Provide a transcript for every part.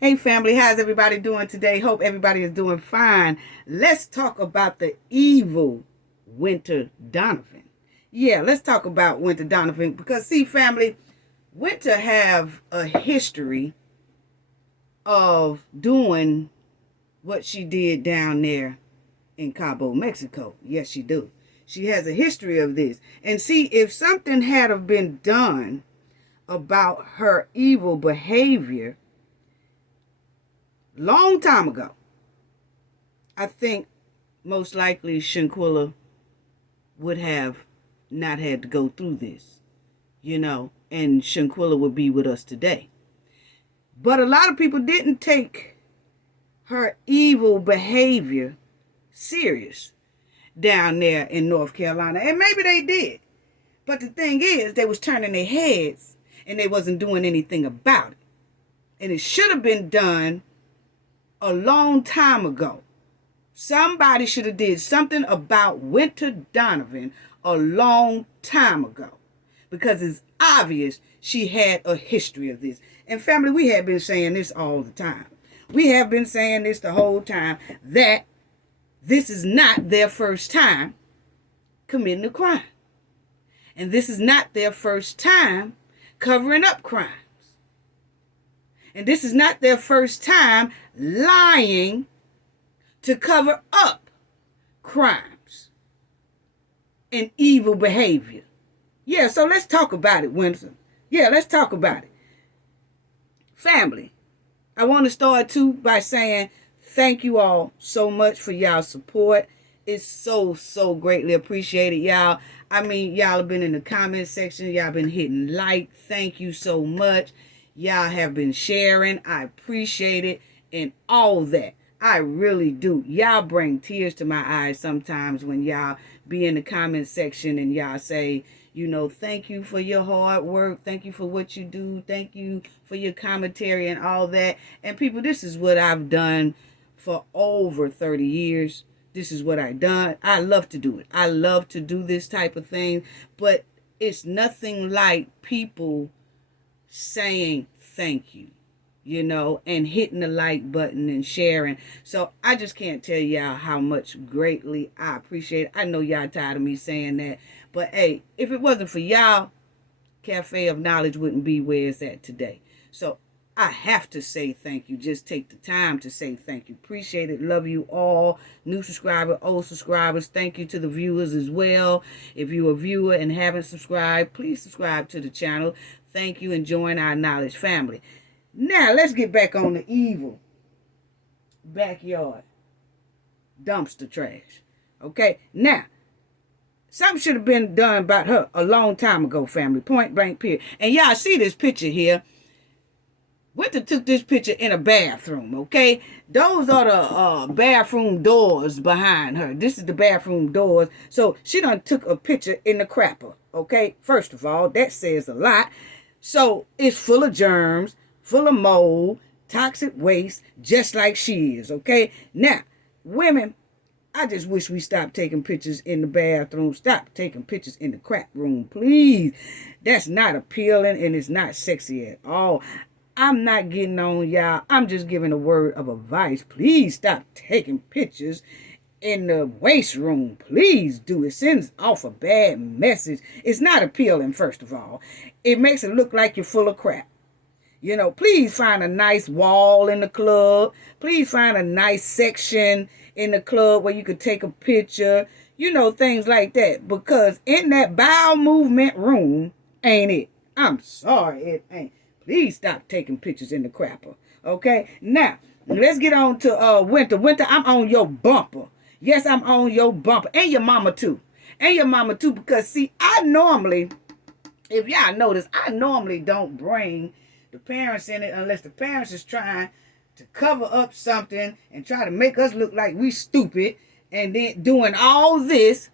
Hey family, how's everybody doing today? Hope everybody is doing fine. Let's talk about the evil Winter Donovan. Yeah, let's talk about Winter Donovan because see family, Winter have a history of doing what she did down there in Cabo, Mexico. Yes, she do. She has a history of this. And see, if something had have been done about her evil behavior long time ago, I think most likely Shanquella would have not had to go through this, and Shanquella would be with us today. But a lot of people didn't take her evil behavior serious down there in North Carolina. And maybe they did. But the thing is, they was turning their heads and they wasn't doing anything about it. And it should have been done a long time ago. Somebody should have did something about Winter Donovan a long time ago because it's obvious she had a history of this. And family, we have been saying this all the time. We have been saying this the whole time that this is not their first time committing a crime. And this is not their first time covering up crimes. And this is not their first time lying to cover up crimes and evil behavior. Yeah, so let's talk about it, Winston. Yeah, let's talk about it. Family, I want to start too by saying thank you all so much for y'all support. It's so greatly appreciated, y'all. I mean, y'all have been in the comment section. Y'all been hitting like. Thank you so much. Y'all have been sharing. I appreciate it and all that. I really do. Y'all bring tears to my eyes sometimes when y'all be in the comment section and y'all say, thank you for your hard work. Thank you for what you do. Thank you for your commentary and all that. And people, this is what I've done for over 30 years. This is what I've done. I love to do it. I love to do this type of thing. But it's nothing like people saying thank you. And hitting the like button and sharing. So I just can't tell y'all how much greatly I appreciate it. I know y'all tired of me saying that. But hey, if it wasn't for y'all, Cafe of Knowledge wouldn't be where it's at today. So I have to say thank you. Just take the time to say thank you. Appreciate it. Love you all. New subscribers, old subscribers. Thank you to the viewers as well. If you're a viewer and haven't subscribed, please subscribe to the channel. Thank you and join our knowledge family. Now, let's get back on the evil backyard dumpster trash. Okay? Now, something should have been done about her a long time ago, family. Point blank period. And y'all see this picture here. Winter took this picture in a bathroom, okay? Those are the bathroom doors behind her. This is the bathroom doors. So she done took a picture in the crapper, okay? First of all, that says a lot. So it's full of germs, full of mold, toxic waste, just like she is, okay? Now, women, I just wish we stopped taking pictures in the bathroom. Stop taking pictures in the crap room, please. That's not appealing and it's not sexy at all. I'm not getting on y'all. I'm just giving a word of advice. Please stop taking pictures in the waste room. Please do. It sends off a bad message. It's not appealing, first of all. It makes it look like you're full of crap. Please find a nice wall in the club. Please find a nice section in the club where you could take a picture. Things like that. Because in that bowel movement room, ain't it? I'm sorry, it ain't. Please stop taking pictures in the crapper. Okay? Now, let's get on to Winter. Winter, I'm on your bumper. Yes, I'm on your bumper. And your mama too. And your mama too. Because, see, if y'all notice, I normally don't bring the parents in it unless the parents is trying to cover up something and try to make us look like we stupid and then doing all this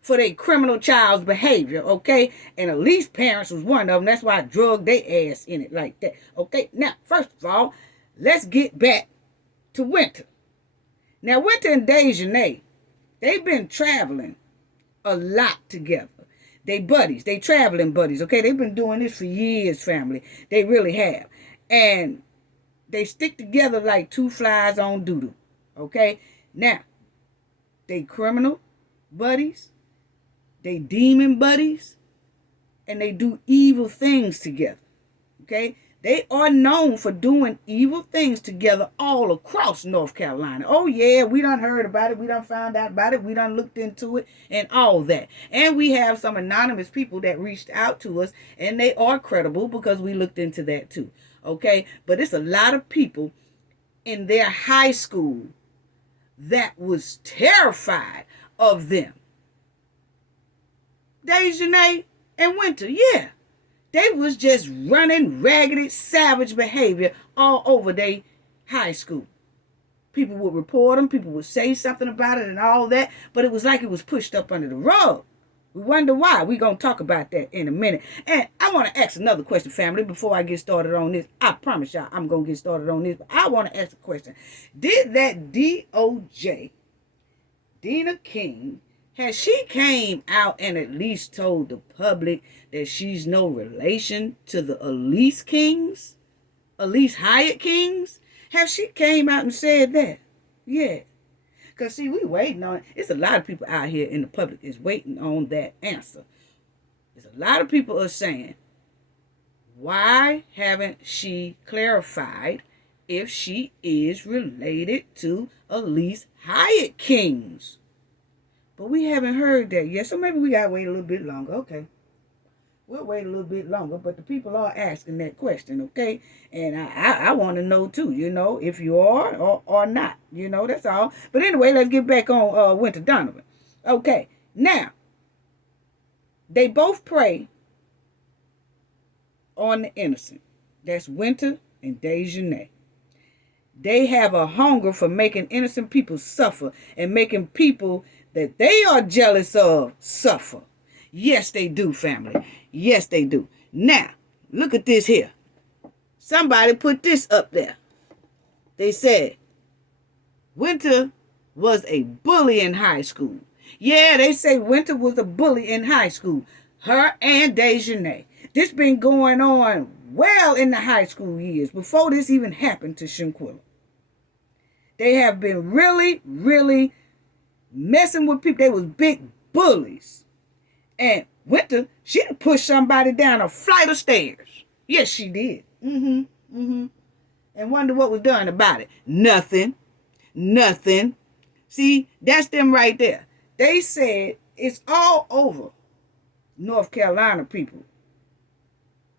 for their criminal child's behavior, okay? And at least parents was one of them. That's why I drugged their ass in it like that, okay? Now, first of all, let's get back to Winter. Now, Winter and Dejanay, they've been traveling a lot together. They buddies. They traveling buddies, okay? They've been doing this for years, family. They really have. And They stick together like two flies on doodle. Okay? Now, they criminal buddies, they demon buddies, and they do evil things together. Okay? They are known for doing evil things together all across North Carolina. Oh, yeah, we done heard about it. We done found out about it. We done looked into it and all that. And we have some anonymous people that reached out to us, and they are credible because we looked into that too. Okay? But it's a lot of people in their high school that was terrified of them. Dejanay and Winter, yeah. They was just running raggedy, savage behavior all over their high school. People would report them, people would say something about it and all that, but it was like it was pushed up under the rug. We wonder why. We're going to talk about that in a minute. And I want to ask another question, family, before I get started on this. I promise y'all I'm going to get started on this, but I want to ask a question. Did that DOJ, Dina King, has she came out and at least told the public that she's no relation to the Elise Kings? Elise Hyatt Kings? Have she came out and said that? Yeah. Because, see, we waiting on it. It's a lot of people out here in the public is waiting on that answer. There's a lot of people are saying, why haven't she clarified if she is related to Elise Hyatt Kings? But we haven't heard that yet, so maybe we got to wait a little bit longer. Okay. We'll wait a little bit longer, but the people are asking that question, okay? And I want to know, too, if you are or not. That's all. But anyway, let's get back on Winter Donovan. Okay. Now, they both prey on the innocent. That's Winter and Dejanay. They have a hunger for making innocent people suffer and making people that they are jealous of suffer. Yes, they do, family. Yes, they do. Now, look at this here. Somebody put this up there. They said, Winter was a bully in high school. Yeah, they say Winter was a bully in high school. Her and Dejanay. This been going on well in the high school years, before this even happened to Shanquella. They have been really, really messing with people. They was big bullies. And Winter, she pushed somebody down a flight of stairs. Yes, she did. And wonder what was done about it. Nothing. See, that's them right there. They said it's all over North Carolina, people,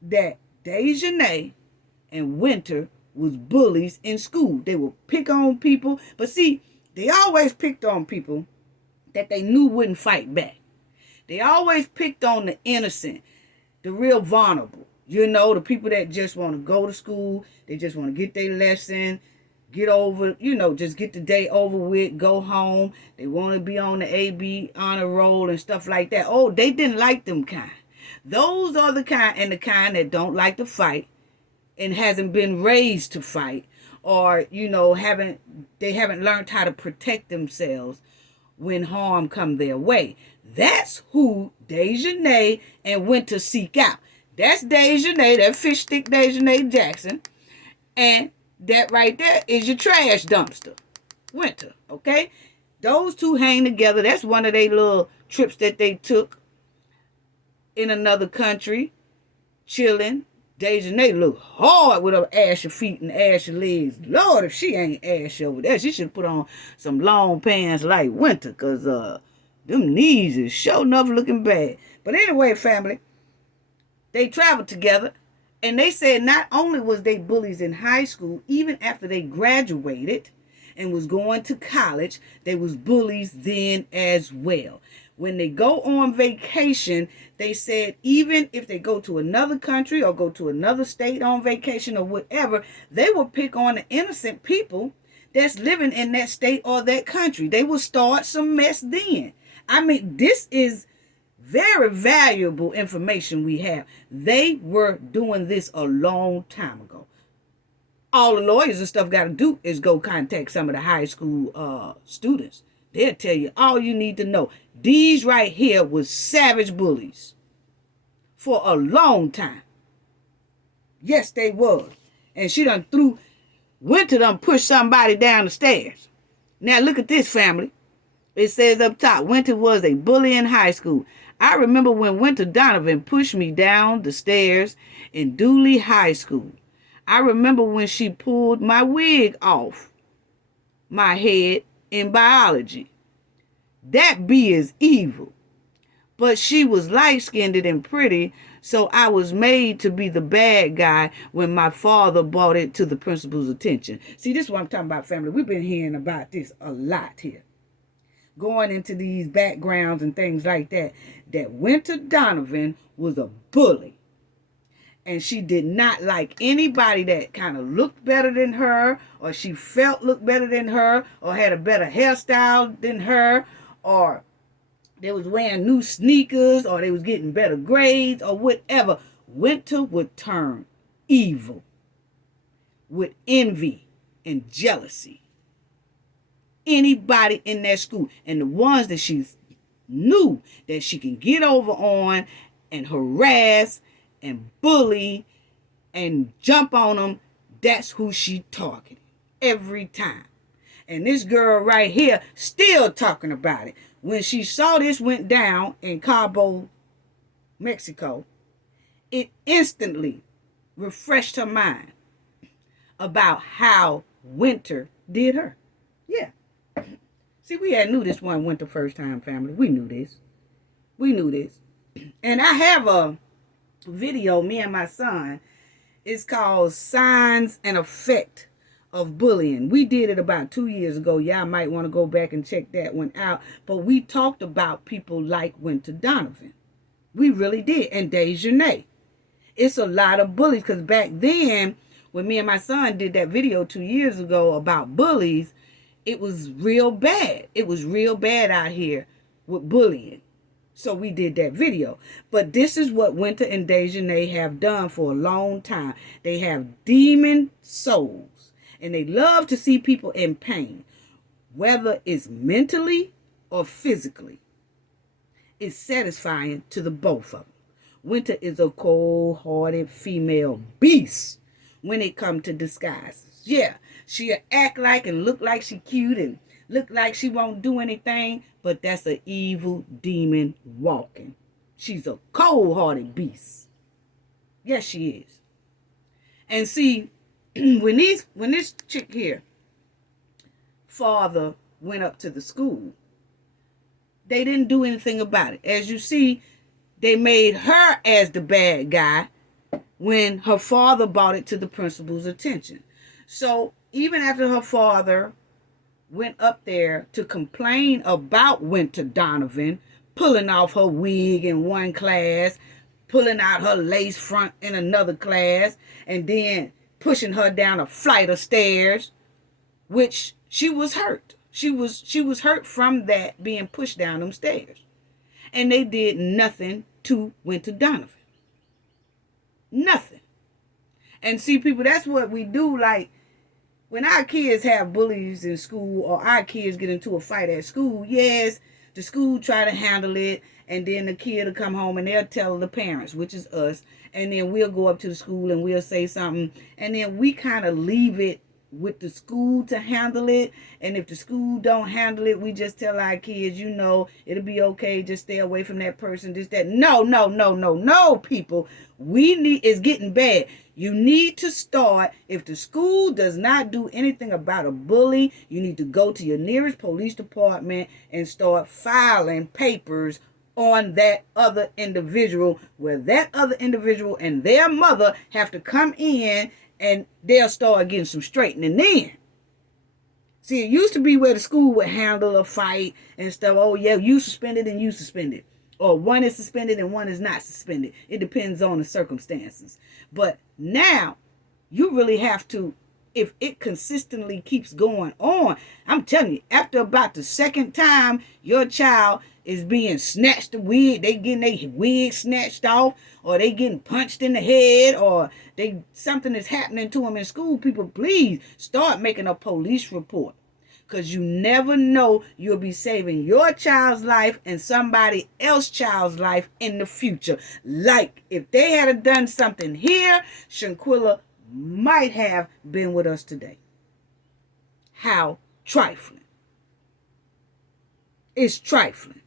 that Dejanay and Winter was bullies in school. They would pick on people. But see, they always picked on people that they knew wouldn't fight back. They always picked on the innocent, the real vulnerable. The people that just want to go to school. They just want to get their lesson, get over, just get the day over with, go home. They want to be on the AB honor roll and stuff like that. Oh, they didn't like them kind. Those are the kind that don't like to fight and hasn't been raised to fight, or, they haven't learned how to protect themselves when harm come their way. That's who Dejanay and went to seek out. That's Dejanay, that fish stick Dejanay Jackson. And that right there is your trash dumpster, Winter, okay? Those two hang together. That's one of their little trips that they took in another country, chilling. Dejanay look hard with her ashy feet and ashy legs. Lord, if she ain't ashy over there, she should put on some long pants like Winter, because them knees is sure enough looking bad. But anyway, family, they traveled together, and they said not only was they bullies in high school, even after they graduated and was going to college, they was bullies then as well. When they go on vacation, they said even if they go to another country or go to another state on vacation or whatever, they will pick on the innocent people that's living in that state or that country. They will start some mess then. I mean, this is very valuable information we have. They were doing this a long time ago. All the lawyers and stuff got to do is go contact some of the high school students. They'll tell you all you need to know. These right here was savage bullies for a long time. Yes, they was. And she done threw Winter done pushed somebody down the stairs. Now look at this, family. It says up top, Winter was a bully in high school. I remember when Winter Donovan pushed me down the stairs in Dooley High School. I remember when she pulled my wig off my head in biology. That bee is evil. But she was light-skinned and pretty, so I was made to be the bad guy when my father brought it to the principal's attention. See, this is what I'm talking about, family. We've been hearing about this a lot here. Going into these backgrounds and things like that, that Winter Donovan was a bully. And she did not like anybody that kind of looked better than her, or she felt looked better than her, or had a better hairstyle than her, or they was wearing new sneakers, or they was getting better grades, or whatever. Winter would turn evil with envy and jealousy. Anybody in that school, and the ones that she knew that she can get over on and harass and bully and jump on them, that's who she targeted every time. And this girl right here still talking about it. When she saw this went down in Cabo, Mexico, it instantly refreshed her mind about how Winter did her. Yeah. See, we had knew this one Winter first time, family. We knew this. We knew this. And I have a video, me and my son. It's called Signs and Effect of Bullying. We did it about 2 years ago. Y'all might want to go back and check that one out. But we talked about people like Winter Donovan. We really did. And Dejanay. It's a lot of bullies. Because back then, when me and my son did that video 2 years ago about bullies, it was real bad. It was real bad out here with bullying. So we did that video. But this is what Winter and Dejanay have done for a long time. They have demon souls. And they love to see people in pain. Whether it's mentally or physically. It's satisfying to the both of them. Winter is a cold-hearted female beast when it comes to disguises. Yeah, she'll act like and look like she cute and look like she won't do anything, but that's an evil demon walking. She's a cold-hearted beast. Yes, she is. And see, when this chick here, father went up to the school, they didn't do anything about it. As you see, they made her as the bad guy when her father brought it to the principal's attention. So even after her father went up there to complain about Winter Donovan, pulling off her wig in one class, pulling out her lace front in another class, and then pushing her down a flight of stairs, which she was hurt. She was hurt from that, being pushed down them stairs. And they did nothing to Winter Donovan. Nothing. And see, people, that's what we do. Like, when our kids have bullies in school, or our kids get into a fight at school, yes, the school try to handle it, and then the kid will come home and they'll tell the parents, which is us, and then we'll go up to the school and we'll say something, and then we kind of leave it with the school to handle it. And if the school don't handle it, we just tell our kids, you know, it'll be okay, just stay away from that person, just that. No, people. It's getting bad. You need to start, if the school does not do anything about a bully, you need to go to your nearest police department and start filing papers on that other individual, where that other individual and their mother have to come in, and they'll start getting some straightening then. See, it used to be where the school would handle a fight and stuff. Oh, yeah, you suspended and you suspended. Or one is suspended and one is not suspended. It depends on the circumstances. But now, you really have to, if it consistently keeps going on, I'm telling you, after about the second time your child is being snatched the wig, they getting their wig snatched off, or they getting punched in the head, or something is happening to them in school, people, please start making a police report. Because you never know, you'll be saving your child's life and somebody else's child's life in the future. Like, if they had done something here, Shanquella might have been with us today. how trifling. It's trifling.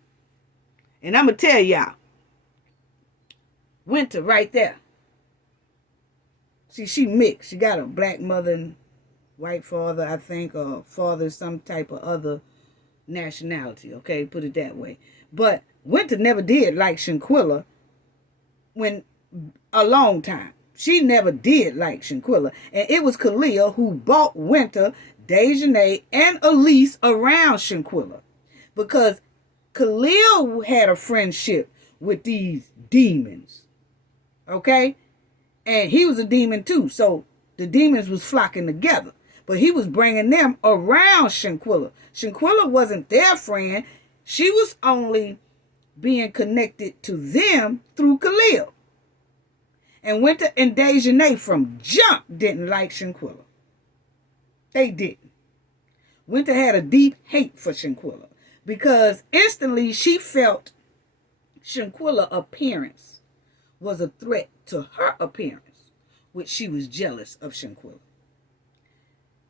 And I'm going to tell y'all, Winter right there. See, she mixed. She got a black mother and white father, I think, or father some type of other nationality, okay? Put it that way. But Winter never did like Shanquella when a long time. She never did like Shanquella. And it was Khalil who bought Winter, Dejanay, and Elise around Shanquella. Because Khalil had a friendship with these demons. Okay? And he was a demon too. So the demons was flocking together. But he was bringing them around Shanquella. Shanquella wasn't their friend. She was only being connected to them through Khalil. And Winter and Dejanay from jump didn't like Shanquella. They didn't. Winter had a deep hate for Shanquella because instantly she felt Shanquella's appearance was a threat to her appearance, which she was jealous of Shanquella.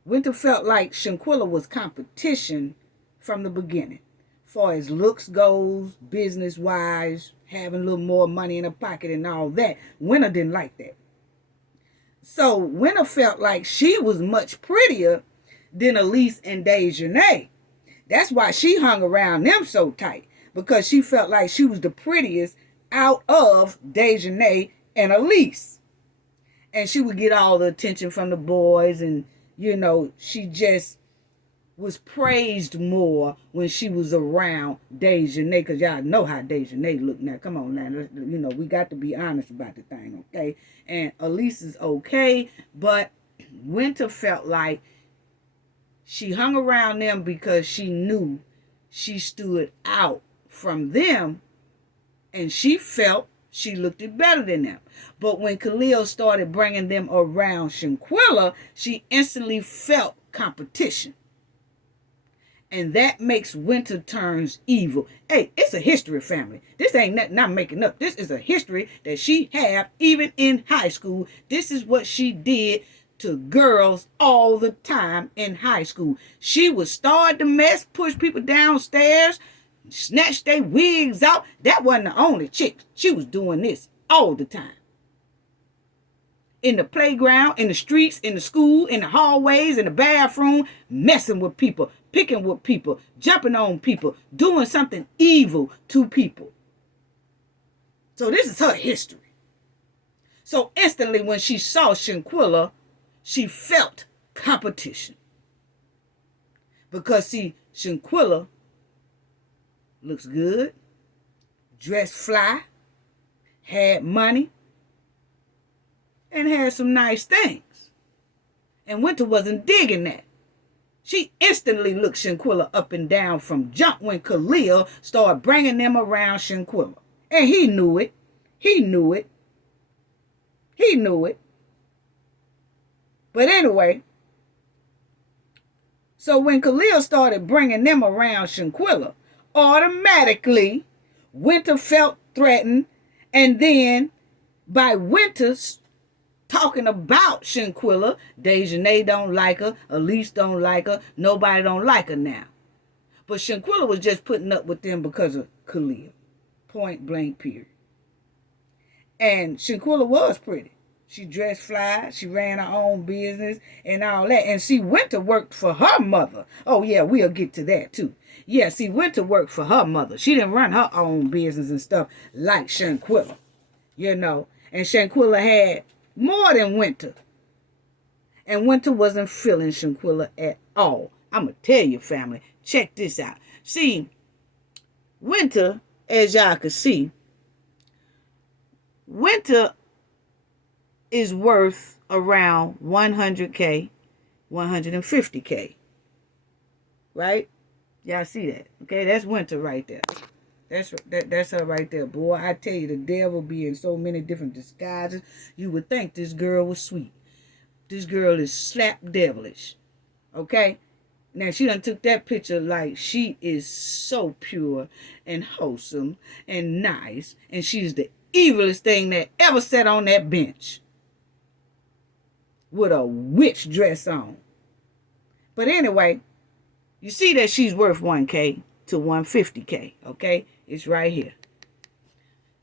Winter felt like Shanquella was competition from the beginning, far as looks goes, business-wise, having a little more money in her pocket and all that. Winter didn't like that. So Winter felt like she was much prettier than Elise and Dejanay. That's why she hung around them so tight, because she felt like she was the prettiest out of Dejanay and Elise. And she would get all the attention from the boys, and, you know, she just was praised more when she was around Dejanay, because y'all know how Dejanay looked now. Come on now, you know, we got to be honest about the thing, okay? And Elise is okay, but Winter felt like she hung around them because she knew she stood out from them, and she felt she looked it better than them. But when Khalil started bringing them around Shanquella, she instantly felt competition. And that makes Winter turns evil. Hey, it's a history, family. This ain't nothing I'm making up. This is a history that she had even in high school. This is what she did to girls all the time in high school. She would start the mess, push people downstairs, snatch their wigs out. That wasn't the only chick. She was doing this all the time. In the playground, in the streets, in the school, in the hallways, in the bathroom, messing with people, picking with people, jumping on people, doing something evil to people. So this is her history. So instantly when she saw Shanquella, she felt competition. Because see, Shanquella looks good, dressed fly, had money, and had some nice things. And Winter wasn't digging that. She instantly looked Shanquella up and down from jump when Khalil started bringing them around Shanquella. And he knew it. He knew it. He knew it. But anyway, so when Khalil started bringing them around Shanquella, automatically Winter felt threatened. And then by Winter's talking about Shanquella, Dejanay don't like her, Elise don't like her, nobody don't like her now. But Shanquella was just putting up with them because of Khalil. Point blank period. And Shanquella was pretty. She dressed fly, she ran her own business and all that. And see, Winter worked for her mother. Oh yeah, we'll get to that too. Yeah, see, Winter worked for her mother. She didn't run her own business and stuff like Shanquella, you know. And Shanquella had more than Winter. And Winter wasn't feeling Shanquella at all. I'm going to tell you, family, check this out. See, Winter, as y'all can see, Winter is worth around 100K, 150K. Right? Y'all see that? Okay, that's Winter right there. That's her right there, boy. I tell you, the devil be in so many different disguises. You would think this girl was sweet. This girl is slap devilish. Okay? Now, she done took that picture like she is so pure and wholesome and nice. And she's the evilest thing that ever sat on that bench with a witch dress on. But anyway, you see that she's worth 1K to 150K, okay? It's right here.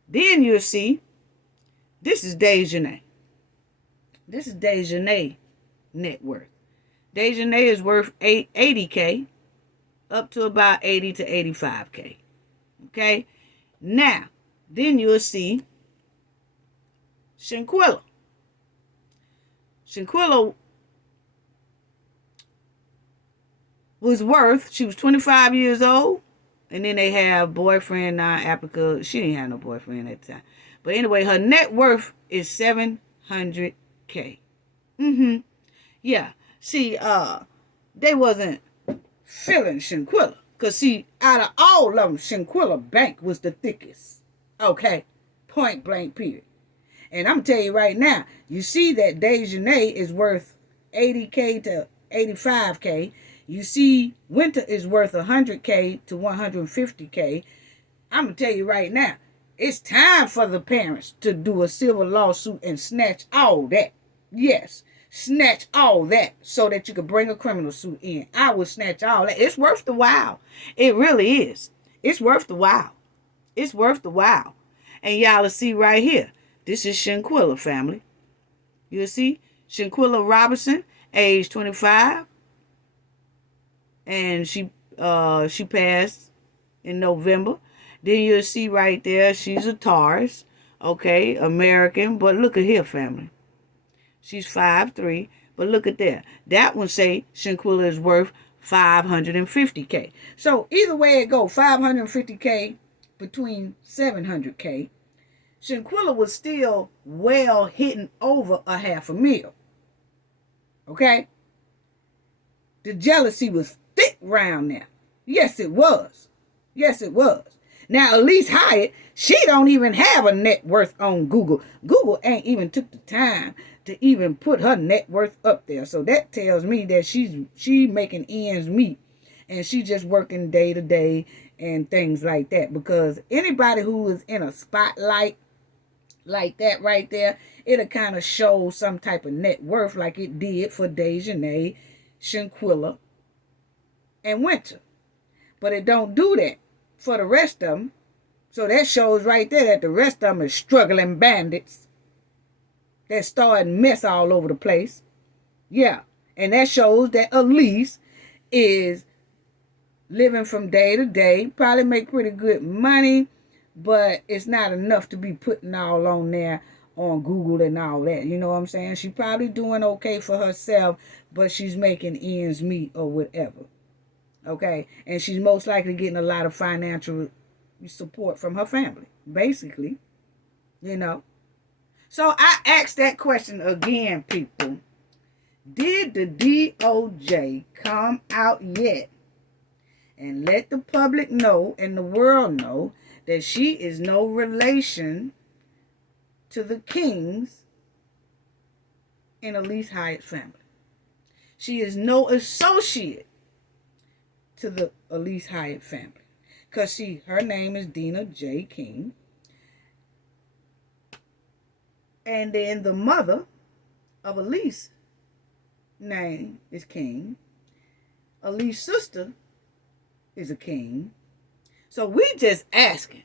Then you'll see, this is Dejanay. This is Dejanay net worth. Dejanay is worth 80K up to about 80 to 85K, okay? Now, then you'll see Shanquella. Shanquella was worth, she was 25 years old, and then they have boyfriend now, Apica. She didn't have no boyfriend at the time. But anyway, her net worth is 700K. Yeah. See, they wasn't feeling Shanquella. Because, see, out of all of them, Shanquella Bank was the thickest. Okay? Point blank, period. And I'm going to tell you right now, you see that Dejanay is worth 80K to 85K. You see Winter is worth 100K to 150K. I'm going to tell you right now, it's time for the parents to do a civil lawsuit and snatch all that. Yes, snatch all that so that you can bring a criminal suit in. I will snatch all that. It's worth the while. It really is. It's worth the while. It's worth the while. And y'all will see right here. This is Shanquella family. You'll see Shanquella Robinson, age 25. And she passed in November. Then you'll see right there, she's a Taurus. Okay, American. But look at here, family. She's 5'3", but look at that. That one say Shanquella is worth 550K. So either way it go, 550K between 700K. Shanquella was still well hitting over a $500,000. Okay? The jealousy was thick round there. Yes, it was. Yes, it was. Now, Elise Hyatt, she don't even have a net worth on Google. Google ain't even took the time to even put her net worth up there. So that tells me that she making ends meet. And she just working day to day and things like that. Because anybody who is in a spotlight like that right there, it'll kind of show some type of net worth like it did for Dejanay, Shanquella, and Winter. But it don't do that for the rest of them. So that shows right there that the rest of them are struggling bandits that starting mess all over the place. Yeah. And that shows that Elise is living from day to day. Probably make pretty good money, but it's not enough to be putting all on there on Google and all that. You know what I'm saying? She's probably doing okay for herself, but she's making ends meet or whatever. Okay? And she's most likely getting a lot of financial support from her family, basically. You know? So I asked that question again, people. Did the DOJ come out yet and let the public know and the world know that she is no relation to the Kings in Elise Hyatt's family? She is no associate to the Elise Hyatt family. Because her name is Dina J. King. And then the mother of Elise name is King. Elise's sister is a King. So we just asking.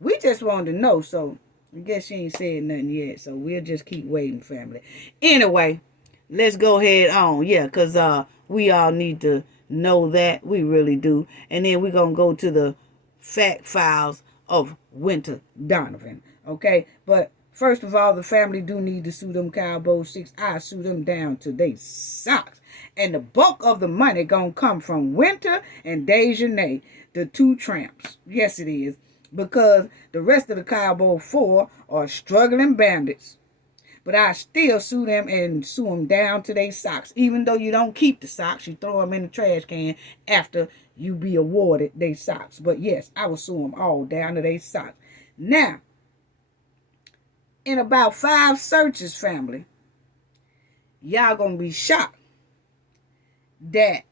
We just wanted to know. So I guess she ain't said nothing yet. So we'll just keep waiting, family. Anyway, let's go ahead on. Yeah, because we all need to know that. We really do. And then we're going to go to the fact files of Winter Donovan. Okay? But first of all, the family do need to sue them Cabo 6. I sue them down to they socks. And the bulk of the money going to come from Winter and Dejanay, the two tramps. Yes, it is. Because the rest of the Cabo 4 are struggling bandits. But I still sue them and sue them down to their socks. Even though you don't keep the socks, you throw them in the trash can after you be awarded their socks. But yes, I will sue them all down to their socks. Now, in about 5 searches, family, y'all gonna be shocked that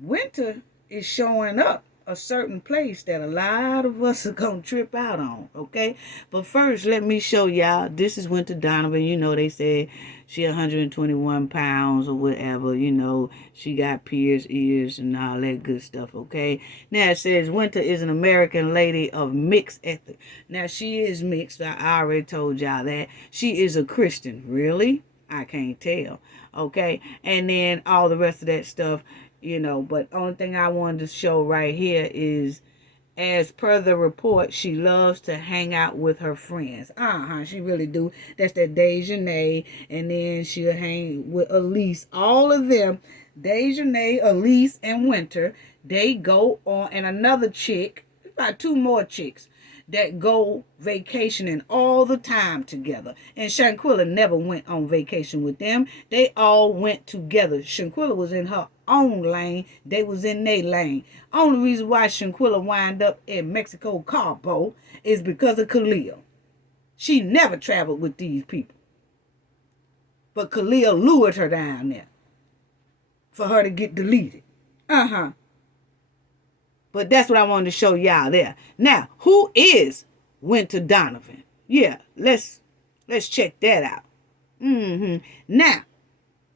Winter is showing up a certain place that a lot of us are going to trip out on, okay? But first, let me show y'all. This is Winter Donovan. You know, they said she 121 pounds or whatever. You know, she got pierced ears and all that good stuff, okay? Now, it says Winter is an American lady of mixed ethnic. Now, she is mixed. I already told y'all that. She is a Christian. Really? I can't tell, okay? And then all the rest of that stuff, you know, but only thing I wanted to show right here is, as per the report, she loves to hang out with her friends. She really do. That's that Dejanay, and then she'll hang with Elise. All of them, Dejanay, Elise, and Winter, they go on, and another chick, about two more chicks, that go vacationing all the time together. And Shanquella never went on vacation with them. They all went together. Shanquella was in her own lane. They was in their lane. Only reason why Shanquella wind up in Mexico Cabo is because of Khalil. She never traveled with these people. But Khalil lured her down there for her to get deleted. But that's what I wanted to show y'all there. Now, who is Winter Donovan? Yeah, let's check that out. Now,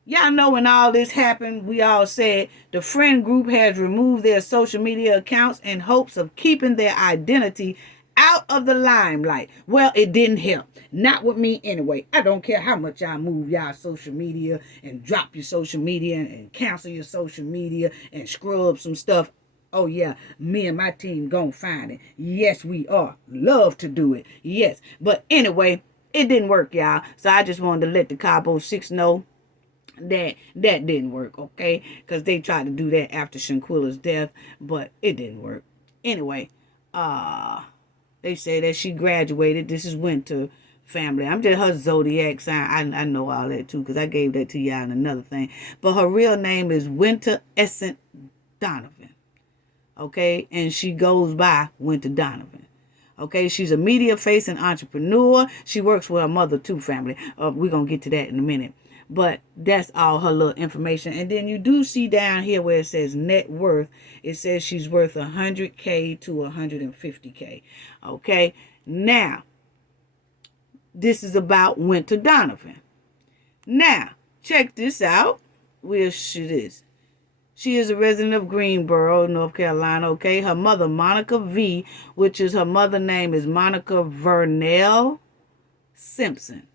y'all know when all this happened, we all said the friend group has removed their social media accounts in hopes of keeping their identity out of the limelight. Well, it didn't help. Not with me anyway. I don't care how much y'all move y'all social media and drop your social media and cancel your social media and scrub some stuff. Oh, yeah, me and my team gonna find it. Yes, we are. Love to do it. Yes. But anyway, it didn't work, y'all. So I just wanted to let the Cabo 6 know that didn't work, okay? Because they tried to do that after Shanquella's death, but it didn't work. Anyway, they say that she graduated. This is Winter family. I'm just her zodiac sign. I know all that, too, because I gave that to y'all in another thing. But her real name is Winter Essence Donovan. Okay, and she goes by Winter Donovan. Okay, she's a media face and entrepreneur. She works with her mother too, family. We're going to get to that in a minute. But that's all her little information. And then you do see down here where it says net worth. It says she's worth $100K to $150K. Okay, now, this is about Winter Donovan. Now, check this out. Where she is. She is a resident of Greensboro, North Carolina, okay? Her mother, Monica V., which is her mother name is Monica Vernell Simpson,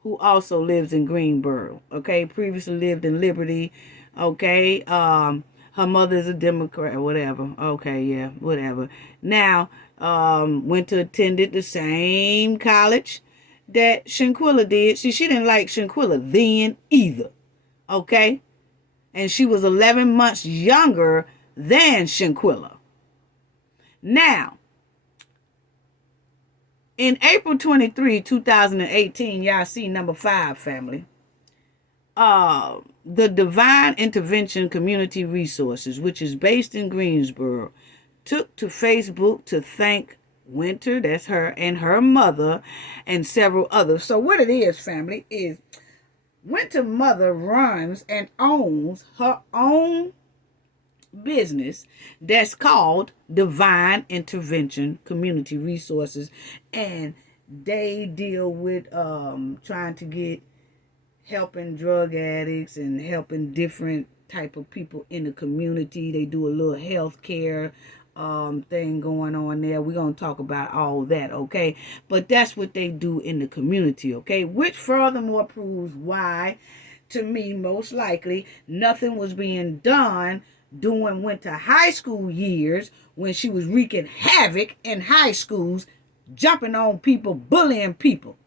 who also lives in Greensboro, okay? Previously lived in Liberty, okay? Her mother is a Democrat, whatever. Okay, yeah, whatever. Now, went to attended the same college that Shanquella did. See, she didn't like Shanquella then either, okay? And she was 11 months younger than Shanquella. Now, in April 23, 2018, y'all see number 5, family. The Divine Intervention Community Resources, which is based in Greensboro, took to Facebook to thank Winter, that's her, and her mother, and several others. So what it is, family, is Winter mother runs and owns her own business that's called Divine Intervention Community Resources, and they deal with trying to get helping drug addicts and helping different type of people in the community. They do a little health care thing going on there. We're going to talk about all that, okay? But that's what they do in the community, okay? Which furthermore proves why, to me, most likely, nothing was being done during Winter high school years when she was wreaking havoc in high schools, jumping on people, bullying people.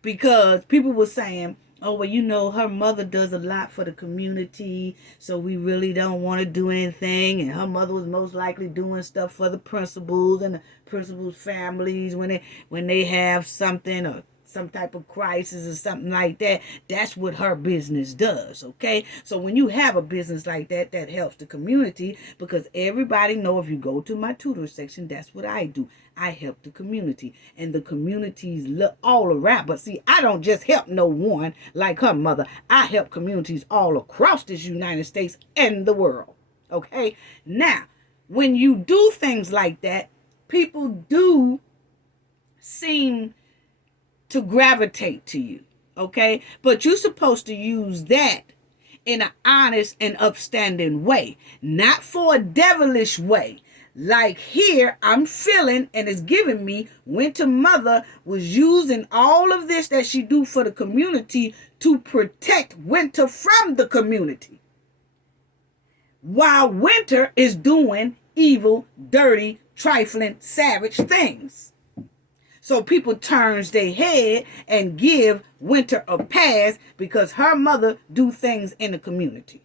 Because people were saying, oh, well, you know, her mother does a lot for the community, so we really don't want to do anything. And her mother was most likely doing stuff for the principals and the principals' families when they have something or some type of crisis or something like that. That's what her business does, okay? So when you have a business like that, that helps the community, because everybody know, if you go to my tutor section, that's what I do. I help the community, and the communities look all around. But see, I don't just help no one like her mother. I help communities all across this United States and the world, okay? Now, when you do things like that, people do seem to gravitate to you, okay? But you're supposed to use that in an honest and upstanding way, not for a devilish way. Like here, I'm feeling and it's giving me Winter Mother was using all of this that she do for the community to protect Winter from the community, while Winter is doing evil, dirty, trifling, savage things. So people turns their head and give Winter a pass because her mother do things in the community.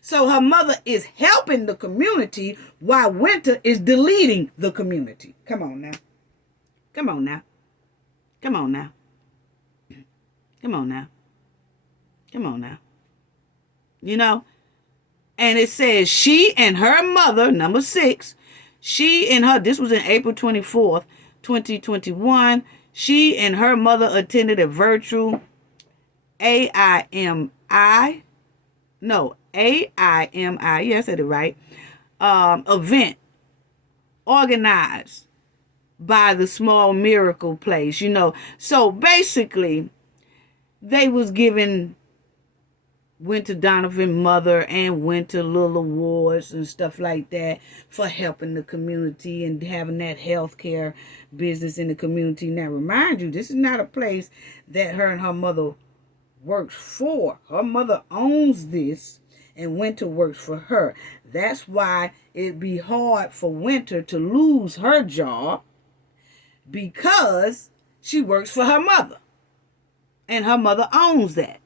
So her mother is helping the community while Winter is deleting the community. Come on now. Come on now. Come on now. Come on now. Come on now. You know? And it says she and her mother, number 6, she and her, this was in April 24th, 2021. She and her mother attended a virtual AIMI, yes, I said it right, event organized by the Small Miracle Place, you know. So basically, they was giving Winter Donovan mother and Winter little awards and stuff like that for helping the community and having that healthcare business in the community. Now, remind you, this is not a place that her and her mother works for. Her mother owns this and Winter works for her. That's why it'd be hard for Winter to lose her job, because she works for her mother and her mother owns that.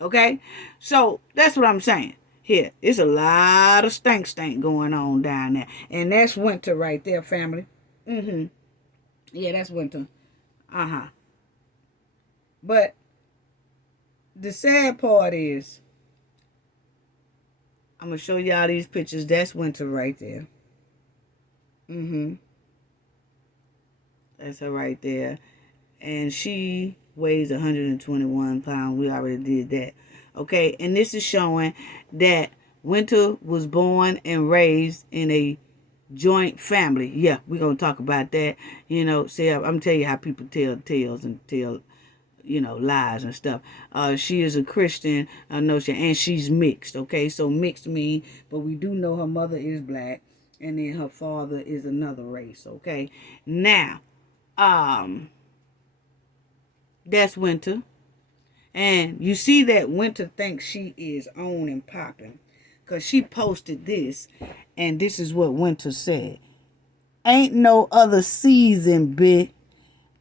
Okay? So that's what I'm saying. Here, it's a lot of stank going on down there. And that's Winter right there, family. Yeah, that's Winter. But the sad part is, I'm going to show y'all these pictures. That's Winter right there. That's her right there. And she weighs 121 pounds. We already did that. Okay, and this is showing that Winter was born and raised in a joint family. Yeah, we're going to talk about that. You know, see, I'm telling you how people tell tales and tell, you know, lies and stuff. She is a Christian, and she's mixed, okay? So mixed mean, but we do know her mother is black, and then her father is another race, okay? Now, that's Winter. And you see that Winter thinks she is on and popping, because she posted this, and this is what Winter said. Ain't no other season, bitch,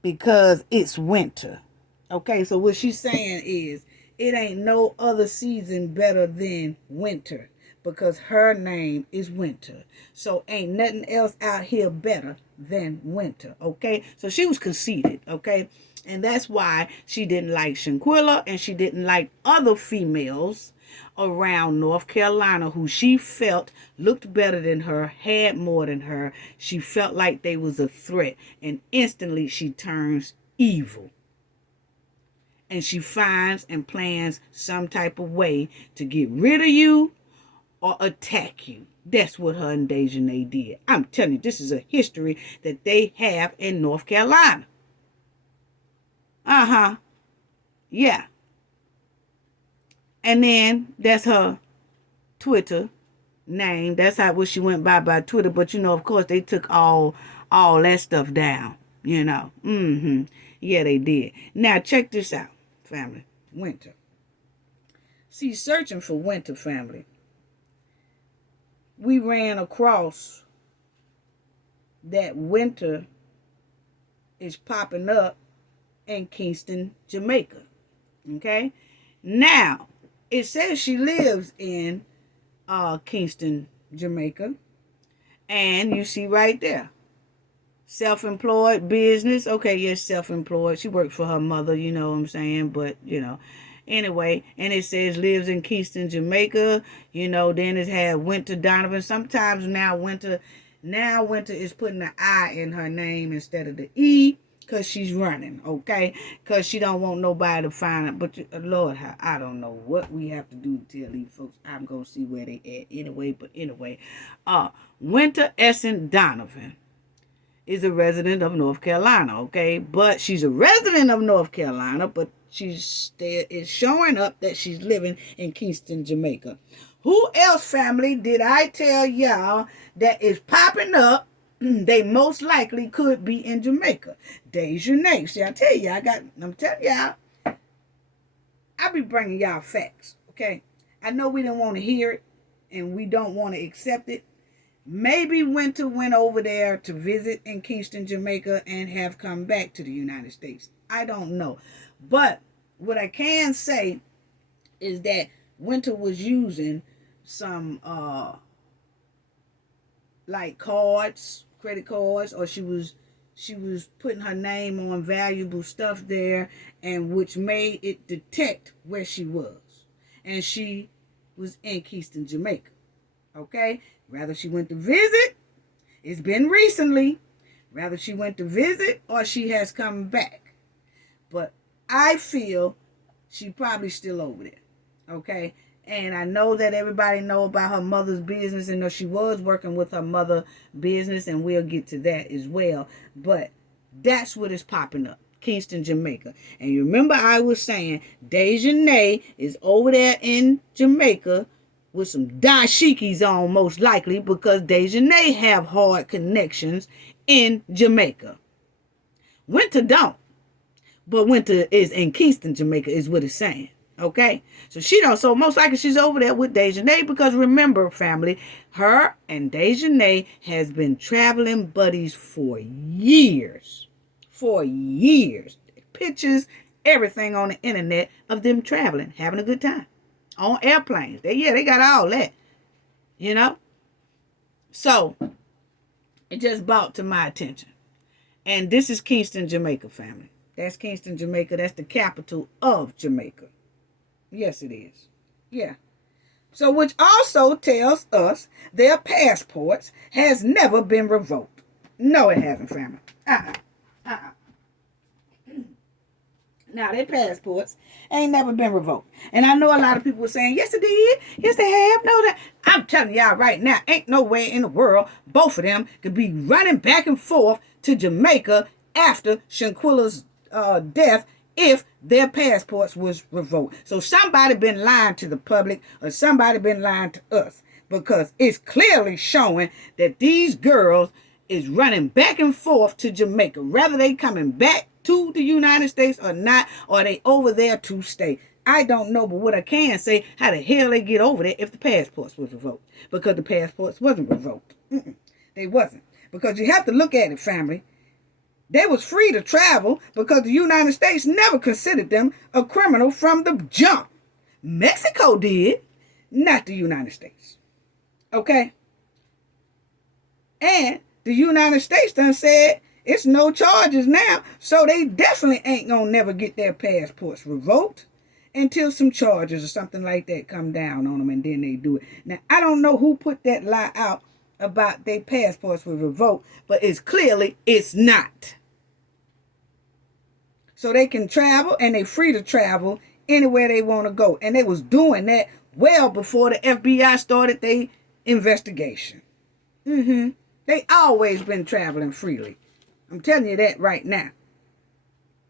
because it's winter. Okay, so what she's saying is, it ain't no other season better than winter, because her name is Winter. So ain't nothing else out here better than Winter, okay? So she was conceited, okay? And that's why she didn't like Shanquella, and she didn't like other females around North Carolina who she felt looked better than her, had more than her. She felt like they was a threat, and instantly she turns evil. And she finds and plans some type of way to get rid of you or attack you. That's what her and Dejanay did. I'm telling you, this is a history that they have in North Carolina. Yeah. And then that's her Twitter name. That's what she went by Twitter. But, you know, of course, they took all that stuff down, you know. Yeah, they did. Now, check this out, family. Winter. See, searching for Winter, family, we ran across that Winter is popping up in Kingston, Jamaica. Okay? Now, it says she lives in Kingston, Jamaica. And you see right there, self-employed business. Okay, yes, self-employed. She worked for her mother, you know what I'm saying? But, you know, anyway, and it says lives in Kingston, Jamaica. You know, then it had Winter Donovan. Sometimes now Winter is putting the I in her name instead of the E. Because she's running, okay? Because she don't want nobody to find it. But, Lord, I don't know what we have to do to tell these folks. I'm going to see where they at anyway. But anyway, Winter Essen Donovan is a resident of North Carolina, okay? But she's a resident of North Carolina, but it's showing up that she's living in Kingston, Jamaica. Who else, family, did I tell y'all that is popping up? They most likely could be in Jamaica. Dejanay. See, I tell you, I'm telling y'all, I be bringing y'all facts, okay? I know we don't want to hear it, and we don't want to accept it. Maybe Winter went over there to visit in Kingston, Jamaica, and have come back to the United States. I don't know. But what I can say is that Winter was using some like cards, credit cards, or she was putting her name on valuable stuff there, and which made it detect where she was. And she was in Kingston, Jamaica. Okay? Rather she went to visit, it's been recently, rather she went to visit or she has come back. But I feel she probably still over there. Okay? And I know that everybody know about her mother's business, and know she was working with her mother business, and we'll get to that as well. But that's what is popping up. Kingston, Jamaica. And you remember I was saying Dejanay is over there in Jamaica with some dashikis on, most likely, because Dejanay have hard connections in Jamaica. Winter don't. But Winter is in Kingston, Jamaica, is what it's saying. Okay? So she don't. So most likely she's over there with Dejanay, because remember, family, her and Dejanay has been traveling buddies for years. For years. Pictures, everything on the internet of them traveling, having a good time. On airplanes. They got all that. You know? So, it just brought to my attention. And this is Kingston, Jamaica, family. That's Kingston, Jamaica. That's the capital of Jamaica. Yes, it is. Yeah. So, which also tells us their passports has never been revoked. No, it hasn't, family. Now, their passports ain't never been revoked. And I know a lot of people were saying, yes, it did. Yes, they have. No, that. I'm telling y'all right now, ain't no way in the world both of them could be running back and forth to Jamaica after Shanquella's death if their passports was revoked. So somebody been lying to the public, or somebody been lying to us, because it's clearly showing that these girls is running back and forth to Jamaica. Whether they coming back to the United States or not, or they over there to stay. I don't know, but what I can say, how the hell they get over there if the passports was revoked? Because the passports wasn't revoked. They wasn't. Because you have to look at it, family. They was free to travel because the United States never considered them a criminal from the jump. Mexico did, not the United States. Okay? And the United States done said it's no charges now, so they definitely ain't gonna never get their passports revoked until some charges or something like that come down on them, and then they do it. Now, I don't know who put that lie out about their passports were revoked, but it's not. So they can travel, and they free to travel anywhere they want to go. And they was doing that well before the FBI started their investigation. They always been traveling freely. I'm telling you that right now.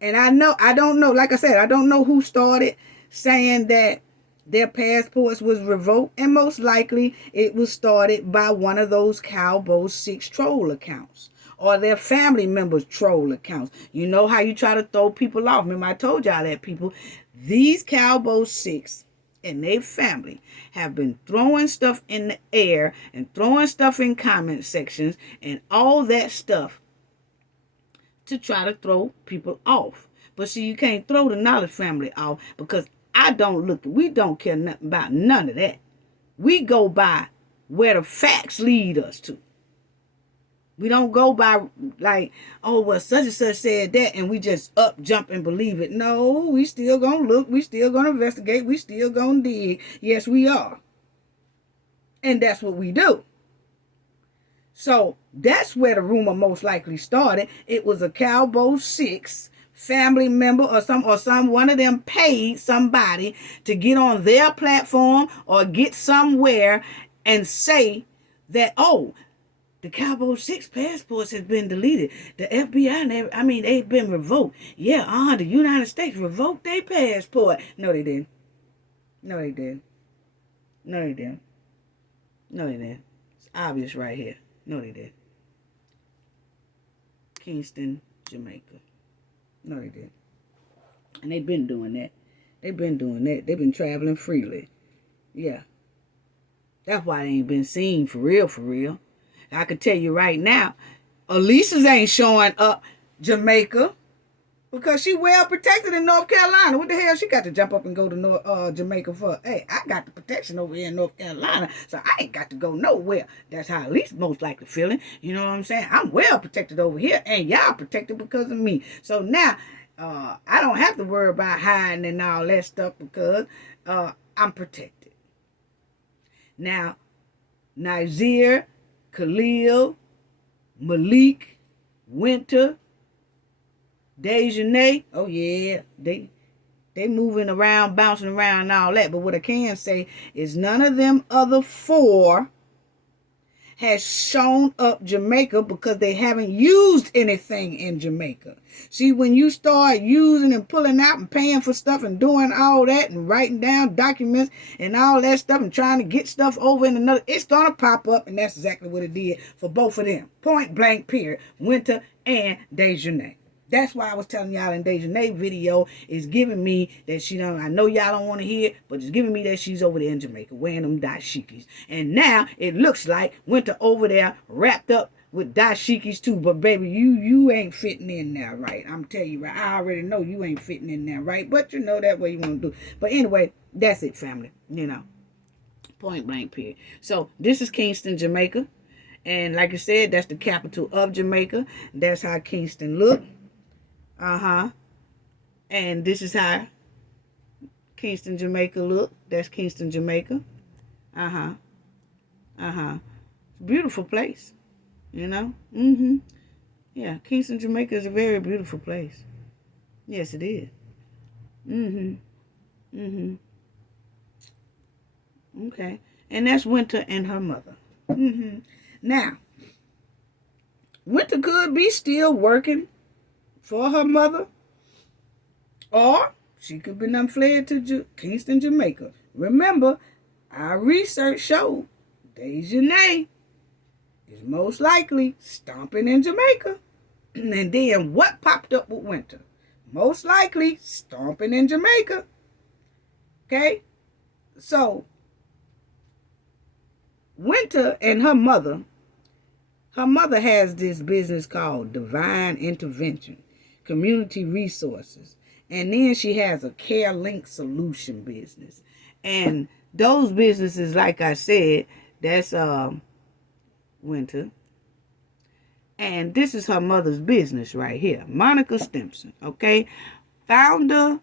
And I don't know, like I said, I don't know who started saying that their passports was revoked. And most likely it was started by one of those Cabo 6 troll accounts, or their family members' troll accounts. You know how you try to throw people off. Remember, I told y'all that, people. These Cabo 6 and their family have been throwing stuff in the air and throwing stuff in comment sections and all that stuff to try to throw people off. But see, you can't throw the Knowledge family off, because we don't care nothing about none of that. We go by where the facts lead us to. We don't go by like, oh, well, such and such said that, and we just up, jump, and believe it. No, we still gonna look. We still gonna investigate. We still gonna dig. Yes, we are. And that's what we do. So that's where the rumor most likely started. It was a Cabo 6 family member or some one of them paid somebody to get on their platform or get somewhere and say that, oh, the Cabo 6 passports has been deleted. The FBI, they've been revoked. Yeah, the United States revoked their passport. No, they didn't. No, they didn't. No, they didn't. No, they didn't. It's obvious right here. No, they didn't. Kingston, Jamaica. No, they didn't. And they've been doing that. They've been doing that. They've been traveling freely. Yeah. That's why they ain't been seen for real, for real. I can tell you right now, Elisa's ain't showing up Jamaica because she well protected in North Carolina. What the hell she got to jump up and go to Jamaica for? Hey, I got the protection over here in North Carolina, so I ain't got to go nowhere. That's how Elisa most likely feeling. You know what I'm saying? I'm well protected over here, and y'all protected because of me. So now, I don't have to worry about hiding and all that stuff because I'm protected. Now, Nizer, Khalil, Malik, Winter, Dejanay, oh yeah, they moving around, bouncing around and all that. But what I can say is none of them other four has shown up Jamaica because they haven't used anything in Jamaica. See, when you start using and pulling out and paying for stuff and doing all that and writing down documents and all that stuff and trying to get stuff over in another, it's going to pop up, and that's exactly what it did for both of them. Point blank period. Winter and Dejanay. That's why I was telling y'all in Dejanay's video is giving me that she don't, I know y'all don't want to hear it, but it's giving me that she's over there in Jamaica wearing them dashikis. And now it looks like Winter over there wrapped up with dashikis too. But baby, you ain't fitting in there right. I'm telling you right. I already know you ain't fitting in there right. But you know that way you want to do. But anyway, that's it, family. You know. Point blank period. So this is Kingston, Jamaica. And like I said, that's the capital of Jamaica. That's how Kingston look. And this is how Kingston, Jamaica look. That's Kingston, Jamaica. Beautiful place. You know? Yeah, Kingston, Jamaica is a very beautiful place. Yes, it is. Okay. And that's Winter and her mother. Now, Winter could be still working for her mother, or she could be done fled to Kingston, Jamaica. Remember, our research showed Dejanay is most likely stomping in Jamaica. And then what popped up with Winter? Most likely stomping in Jamaica. Okay? So, Winter and her mother has this business called Divine Intervention, Community Resources. And then she has a Care Link Solution business. And those businesses, like I said, that's Winter. And this is her mother's business right here. Monica Stimson, okay? Founder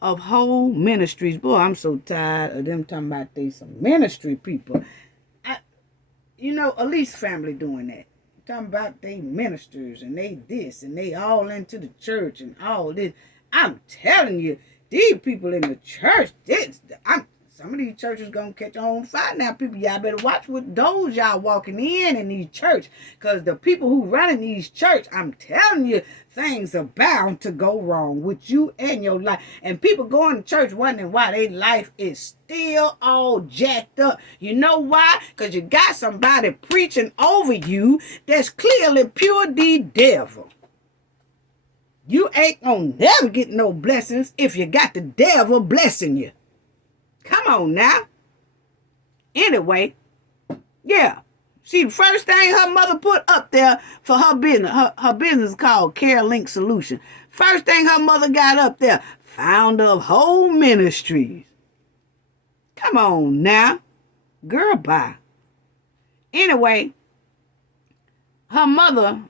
of Whole Ministries. Boy, I'm so tired of them talking about they some ministry people. Elise family doing that. Talking about they ministers and they this and they all into the church and all this. I'm telling you, these people in the church, some of these churches gonna catch on fire now. People, y'all better watch what those y'all walking in these church. Because the people who running these church, I'm telling you, things are bound to go wrong with you and your life. And people going to church wondering why their life is still all jacked up. You know why? Because you got somebody preaching over you that's clearly pure the devil. You ain't gonna never get no blessings if you got the devil blessing you. Come on now. Anyway, yeah. See, the first thing her mother put up there for her business, her business is called Care Link Solution. First thing her mother got up there, founder of Whole Ministries. Come on now. Girl, bye. Anyway, her mother,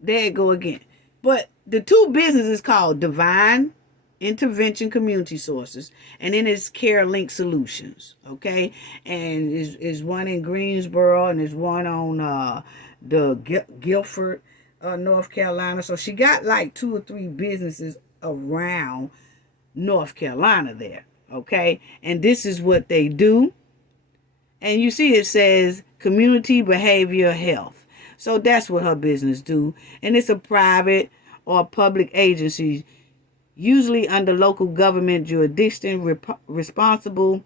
there it go again. But the two businesses called Divine Intervention Community Sources, and then it's Care Link Solutions, okay? And is one in Greensboro, and there's one on the Guilford, North Carolina. So she got like 2 or 3 businesses around North Carolina there, okay? And this is what they do. And you see it says community behavior health. So that's what her business do. And it's a private or public agency, usually under local government jurisdiction, responsible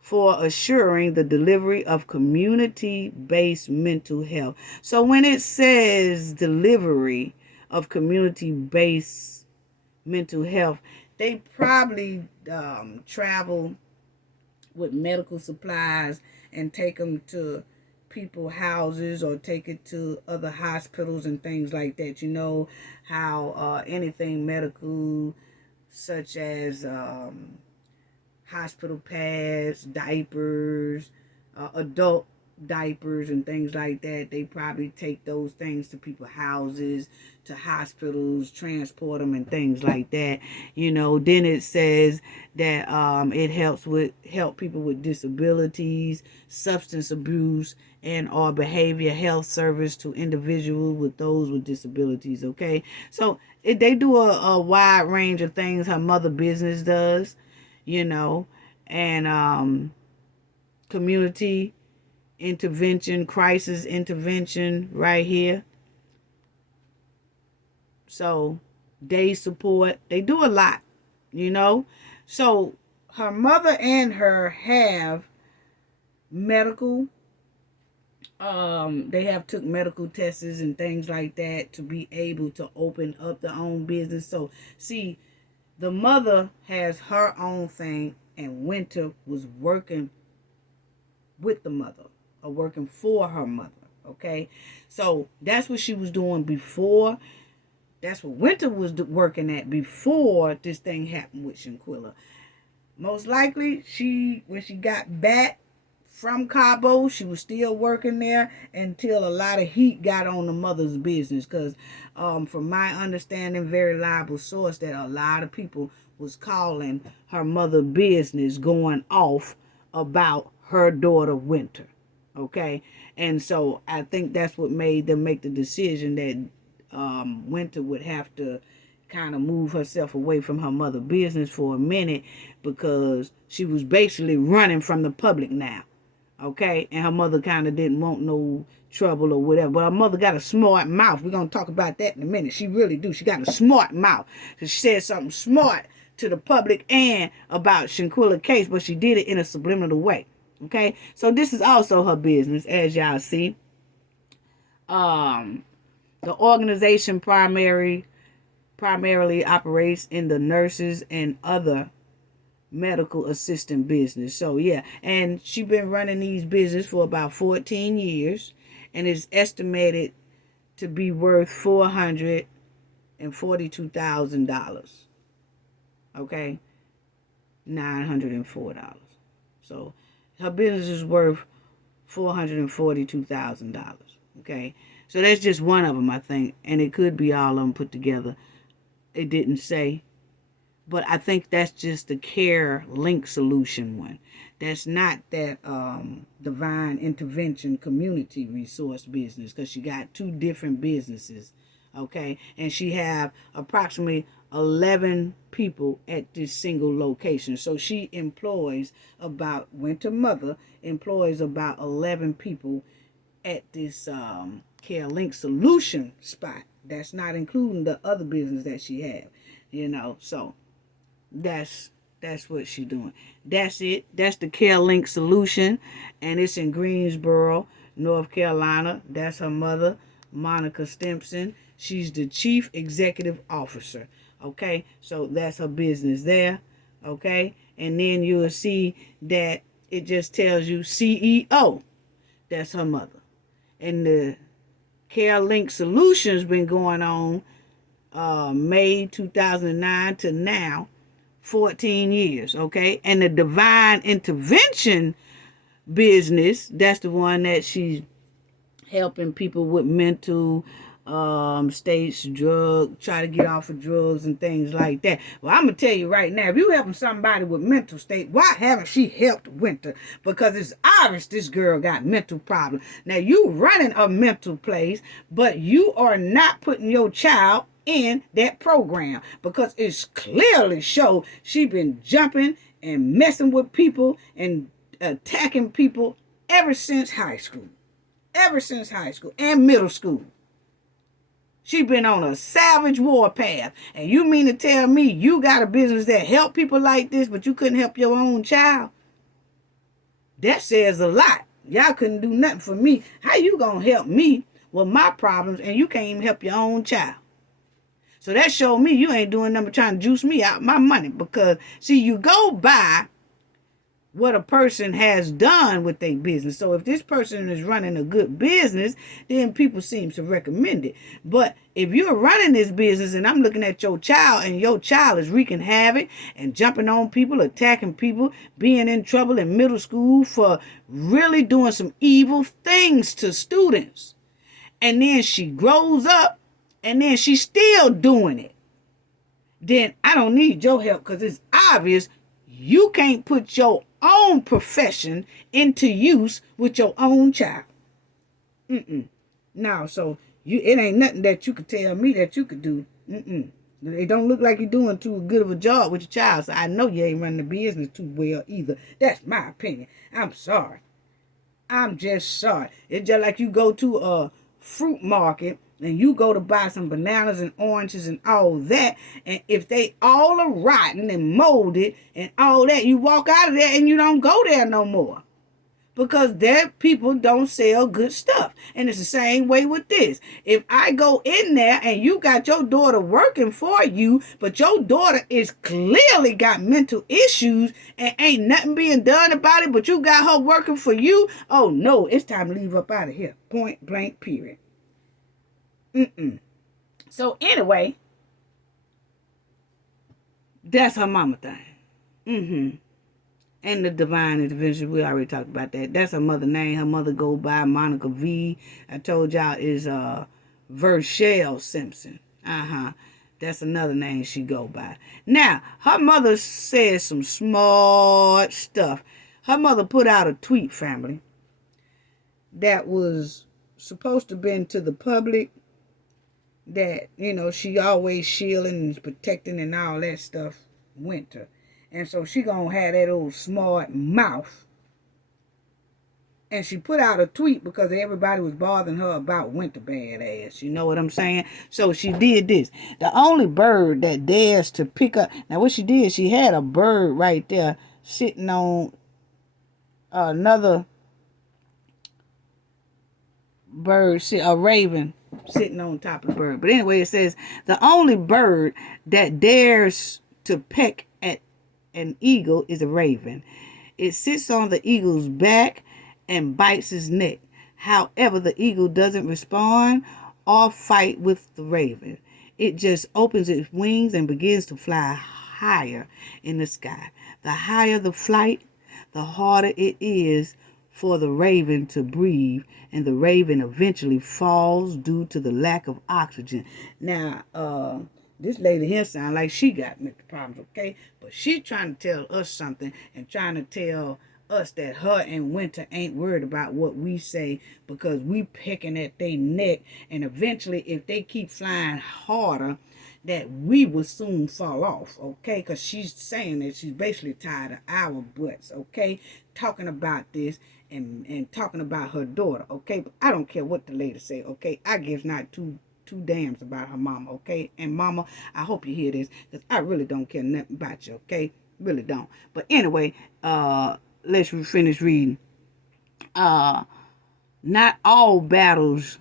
for assuring the delivery of community-based mental health. So when it says delivery of community-based mental health, they probably travel with medical supplies and take them to people's houses or take it to other hospitals and things like that. You know how anything medical, such as hospital pads, diapers, adult diapers and things like that, they probably take those things to people's houses, to hospitals, transport them and things like that. You know, then it says that it help people with disabilities, substance abuse, and or behavior health service to individuals with those with disabilities. Okay, so they do a wide range of things. Her mother business does, you know, and community intervention, crisis intervention right here. So day support, they do a lot, you know. So her mother and her have medical, they have took medical tests and things like that to be able to open up their own business. So see, the mother has her own thing, and Winter was working with the mother or working for her mother. Okay, so that's what she was doing before. That's what Winter was working at before this thing happened with Shanquella. Most likely, when she got back from Cabo, she was still working there until a lot of heat got on the mother's business. Because from my understanding, very reliable source, that a lot of people was calling her mother business going off about her daughter Winter. Okay, and so I think that's what made them make the decision that Winter would have to kind of move herself away from her mother business for a minute, because she was basically running from the public now. Okay, and her mother kind of didn't want no trouble or whatever. But her mother got a smart mouth. We're gonna talk about that in a minute. She really do. She got a smart mouth. So she said something smart to the public and about Shanquella case, but she did it in a subliminal way. Okay, so this is also her business, as y'all see. The organization primarily operates in the nurses and other medical assistant business. So yeah, and she been running these business for about 14 years, and is estimated to be worth $442,000. Okay, $904. So her business is worth $442,000. Okay, so that's just one of them, I think, and it could be all of them put together. It didn't say, but I think that's just the Care Link Solution one. That's not that Divine Intervention Community Resource business, because she got 2 different businesses. Okay, and she have approximately 11 people at this single location. So she employs about, Winter Mother employs about 11 people at this Care Link Solution spot. That's not including the other business that she have, you know. So that's what she doing. That's it. That's the Care Link Solution, and it's in Greensboro, North Carolina. That's her mother, Monica Stimpson. She's the Chief Executive Officer. Okay, so that's her business there. Okay, and then you'll see that it just tells you CEO. That's her mother. And the Care Link Solutions been going on May 2009 to now, 14 years. Okay, and the Divine Intervention business, that's the one that she's helping people with mental states, try to get off of drugs and things like that. Well, I'm gonna tell you right now, if you helping somebody with mental state, why haven't she helped Winter? Because it's obvious this girl got mental problems. Now you running a mental place, but you are not putting your child in that program because it's clearly show she been jumping and messing with people and attacking people ever since high school. Ever since high school and middle school. She been on a savage war path. And you mean to tell me you got a business that help people like this, but you couldn't help your own child? That says a lot. Y'all couldn't do nothing for me. How you gonna help me with my problems and you can't even help your own child? So that showed me you ain't doing nothing but trying to juice me out my money. Because, see, you go by what a person has done with their business. So if this person is running a good business, then people seem to recommend it. But if you're running this business and I'm looking at your child and your child is wreaking havoc and jumping on people, attacking people, being in trouble in middle school for really doing some evil things to students, and then she grows up and then she's still doing it, then I don't need your help because it's obvious you can't put your own profession into use with your own child. No, so it ain't nothing that you could tell me that you could do. It don't look like you're doing too good of a job with your child, so I know you ain't running the business too well either. That's my opinion. I'm sorry. I'm just sorry. It's just like you go to a fruit market and you go to buy some bananas and oranges and all that, and if they all are rotten and molded and all that, you walk out of there and you don't go there no more. Because their people don't sell good stuff. And it's the same way with this. If I go in there and you got your daughter working for you, but your daughter is clearly got mental issues and ain't nothing being done about it, but you got her working for you, oh no, it's time to leave up out of here. Point blank, period. So anyway, that's her mama thing. And the divine intervention, we already talked about that. That's her mother name. Her mother go by Monica V. I told y'all is Vershelle Simpson. That's another name she go by. Now, her mother says some smart stuff. Her mother put out a tweet, family, that was supposed to been to the public, that, you know, she always shielding and protecting and all that stuff, Winter. And so she gonna have that old smart mouth. And she put out a tweet because everybody was bothering her about Winter badass. You know what I'm saying? So she did this. The only bird that dares to pick up. Now what she did, she had a bird right there sitting on another bird, a raven sitting on top of the bird. But anyway, it says, the only bird that dares to peck at an eagle is a raven. It sits on the eagle's back and bites his neck. However, the eagle doesn't respond or fight with the raven. It just opens its wings and begins to fly higher in the sky. The higher the flight, the harder it is for the raven to breathe, and the raven eventually falls due to the lack of oxygen. Now, this lady here sounds like she got mental problems, okay? But she trying to tell us something and trying to tell us that her and Winter ain't worried about what we say because we pecking at their neck, and eventually if they keep flying harder, that we will soon fall off, okay? Because she's saying that she's basically tired of our butts, okay? Talking about this and talking about her daughter, okay? But I don't care what the lady say, okay? I give not two damns about her mama, okay? And mama, I hope you hear this, because I really don't care nothing about you, okay? Really don't. But anyway, let's finish reading. Not all battles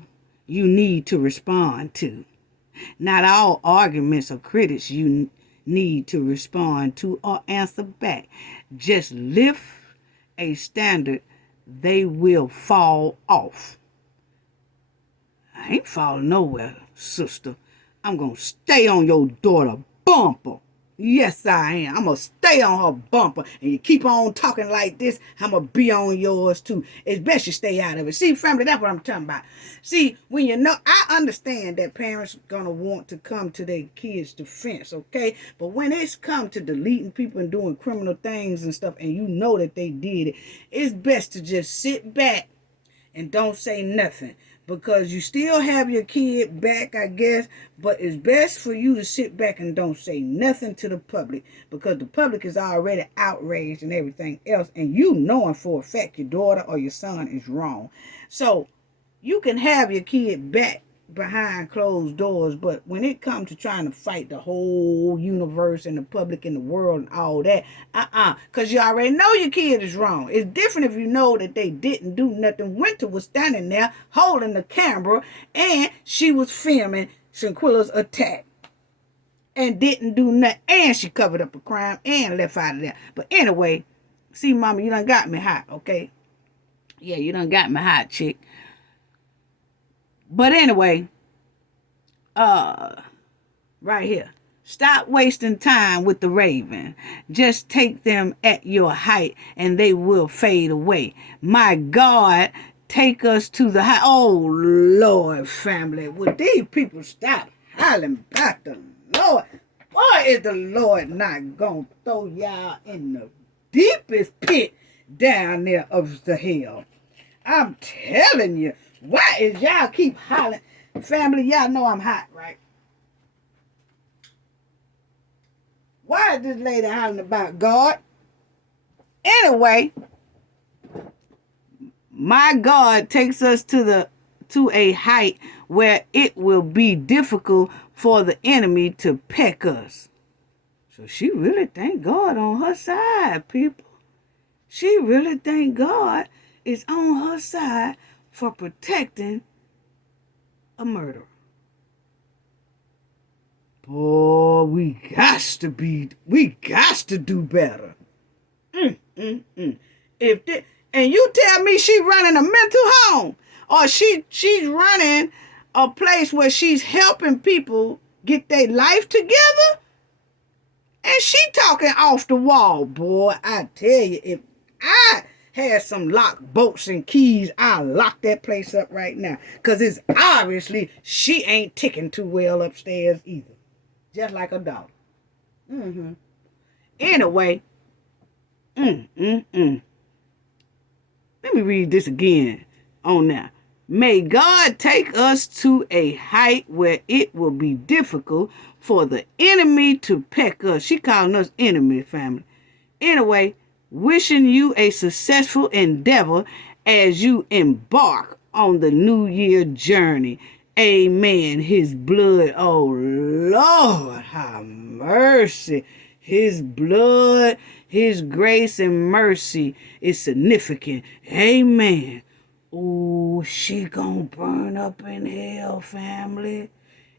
you need to respond to. Not all arguments or critics you need to respond to or answer back. Just lift a standard, they will fall off. I ain't falling nowhere, sister. I'm going to stay on your daughter bumper. Yes, I am. I'm going to stay on her bumper. And you keep on talking like this, I'm going to be on yours too. It's best you stay out of it. See, family, that's what I'm talking about. See, when you know, I understand that parents going to want to come to their kids' defense, okay? But when it's come to deleting people and doing criminal things and stuff, and you know that they did it, it's best to just sit back and don't say nothing, because you still have your kid back, I guess, but it's best for you to sit back and don't say nothing to the public, because the public is already outraged and everything else, and you knowing for a fact your daughter or your son is wrong. So you can have your kid back behind closed doors, but when it comes to trying to fight the whole universe and the public and the world and all that, because you already know your kid is wrong. It's different if you know that they didn't do nothing. Winter was standing there holding the camera and she was filming Shanquella's attack and didn't do nothing, and she covered up a crime and left out of there. But anyway, see, mama, you done got me hot, okay? Yeah, you done got me hot, chick. But anyway, right here. Stop wasting time with the raven. Just take them at your height and they will fade away. My God, take us to the high. Oh, Lord, family. Would these people stop hollering about the Lord? Why is the Lord not going to throw y'all in the deepest pit down there of the hell? I'm telling you. Why is y'all keep hollering? Family, y'all know I'm hot, right? Why is this lady hollering about God? Anyway, my God takes us to a height where it will be difficult for the enemy to peck us. So she really thank God on her side, people. She really thank God is on her side for protecting a murderer. Boy, we got to do better. If this, and you tell me she running a mental home, or she's running a place where she's helping people get their life together, and she talking off the wall, boy, I tell you, if I had some lock bolts and keys, I'll lock that place up right now. Because it's obviously she ain't ticking too well upstairs either. Just like a dog. Anyway, let me read this again on now. May God take us to a height where it will be difficult for the enemy to peck us. She calling us enemy, family. Anyway, wishing you a successful endeavor as you embark on the New Year journey. Amen. His blood, oh Lord, have mercy. His blood, his grace and mercy is significant. Amen. Oh, she gonna burn up in hell, family.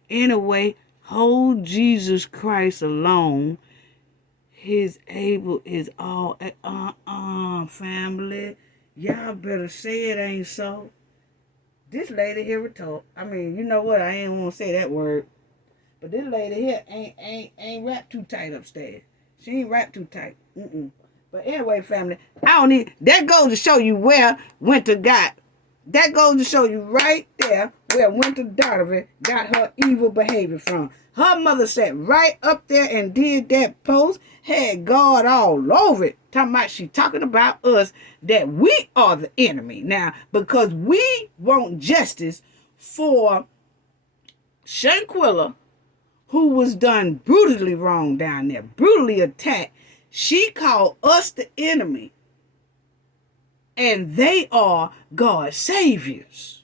Anyway, hold Jesus Christ alone. His able is all, family. Y'all better say it ain't so. This lady here would talk. I mean, you know what? I ain't want to say that word. But this lady here ain't wrapped too tight upstairs. She ain't wrapped too tight. But anyway, family, I don't need. That goes to show you where Winter got. That goes to show you right there where Winter Donovan got her evil behavior from. Her mother sat right up there and did that post, had God all over it, talking about us, that we are the enemy. Now, because we want justice for Shanquella, who was done brutally wrong down there, brutally attacked, she called us the enemy. And they are God's saviors.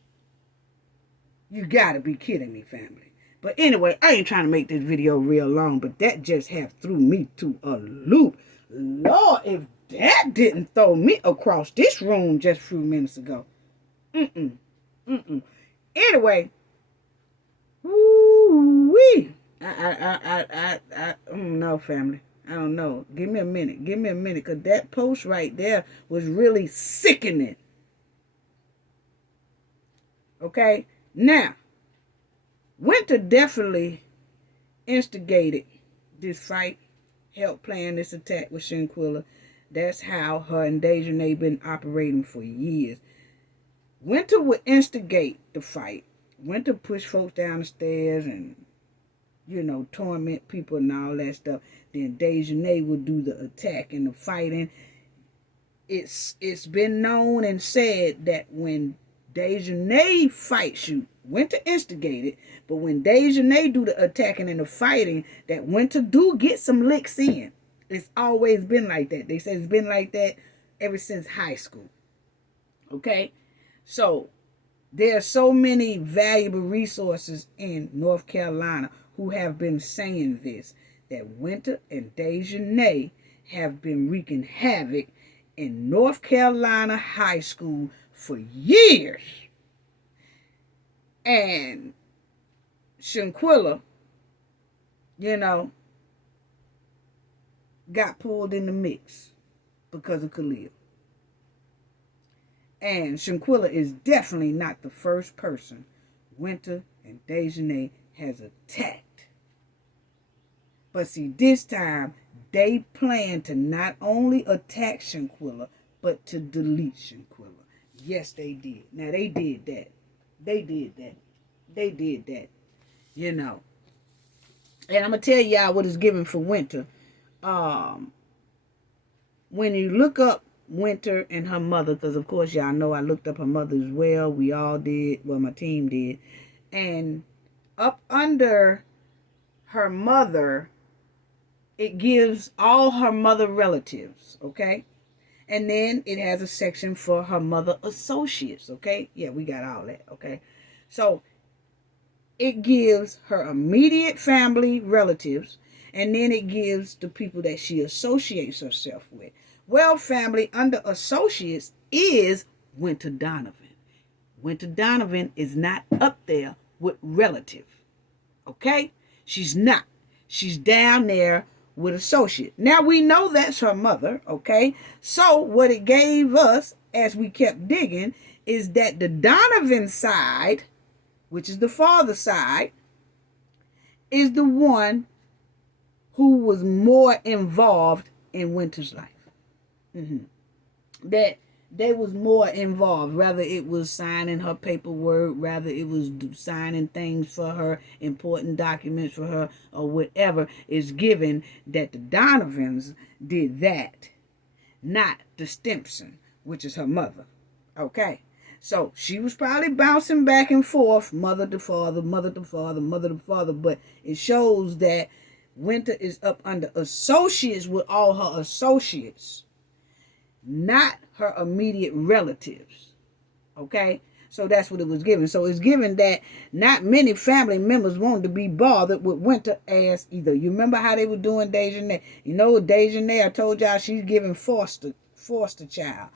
You gotta be kidding me, family. But anyway, I ain't trying to make this video real long, but that just have threw me to a loop. Lord, if that didn't throw me across this room just a few minutes ago. Anyway, woo-wee. I don't know, family. I don't know. Give me a minute. Because that post right there was really sickening. Okay? Now, Winter definitely instigated this fight. helped plan this attack with Shanquella. That's how her and Dejanay been operating for years. Winter would instigate the fight. Winter push folks down the stairs and, torment people and all that stuff. Then Dejanay would do the attack and the fighting. It's been known and said that when Dejanay fights you, Winter instigated, but when Dejanay do the attacking and the fighting, that Winter do get some licks in. It's always been like that. They said it's been like that ever since high school. Okay? So, there are so many valuable resources in North Carolina who have been saying this, that Winter and Dejanay have been wreaking havoc in North Carolina high school for years. And Shanquella, got pulled in the mix because of Khalil. And Shanquella is definitely not the first person Winter and Dejanay has attacked. But see, this time, they plan to not only attack Shanquella, but to delete Shanquella. Yes, they did. Now, they did that. They did that. And I'm going to tell y'all what is given for Winter. When you look up Winter and her mother, because of course y'all know I looked up her mother as well. We all did. Well, my team did. And up under her mother, it gives all her mother relatives, okay? And then it has a section for her mother associates, okay? Yeah, we got all that, okay? So it gives her immediate family relatives, and then it gives the people that she associates herself with. Well, family under associates is Winter Donovan. Winter Donovan is not up there with relative, okay? She's not. She's down there with associate. Now, we know that's her mother, okay? So what it gave us as we kept digging is that the Donovan side, which is the father side, is the one who was more involved in Winter's life. That they was more involved, rather it was signing her paperwork, rather it was signing things for her, important documents for her, or whatever, is given that the Donovans did that, not the Stimpson, which is her mother. Okay? So she was probably bouncing back and forth, mother to father, mother to father, mother to father, but it shows that Winter is up under associates with all her associates, not her immediate relatives. Okay? So that's what it was given. So it's given that not many family members wanted to be bothered with Winter as either. You remember how they were doing Dejanay? Dejanay, I told y'all she's giving foster child.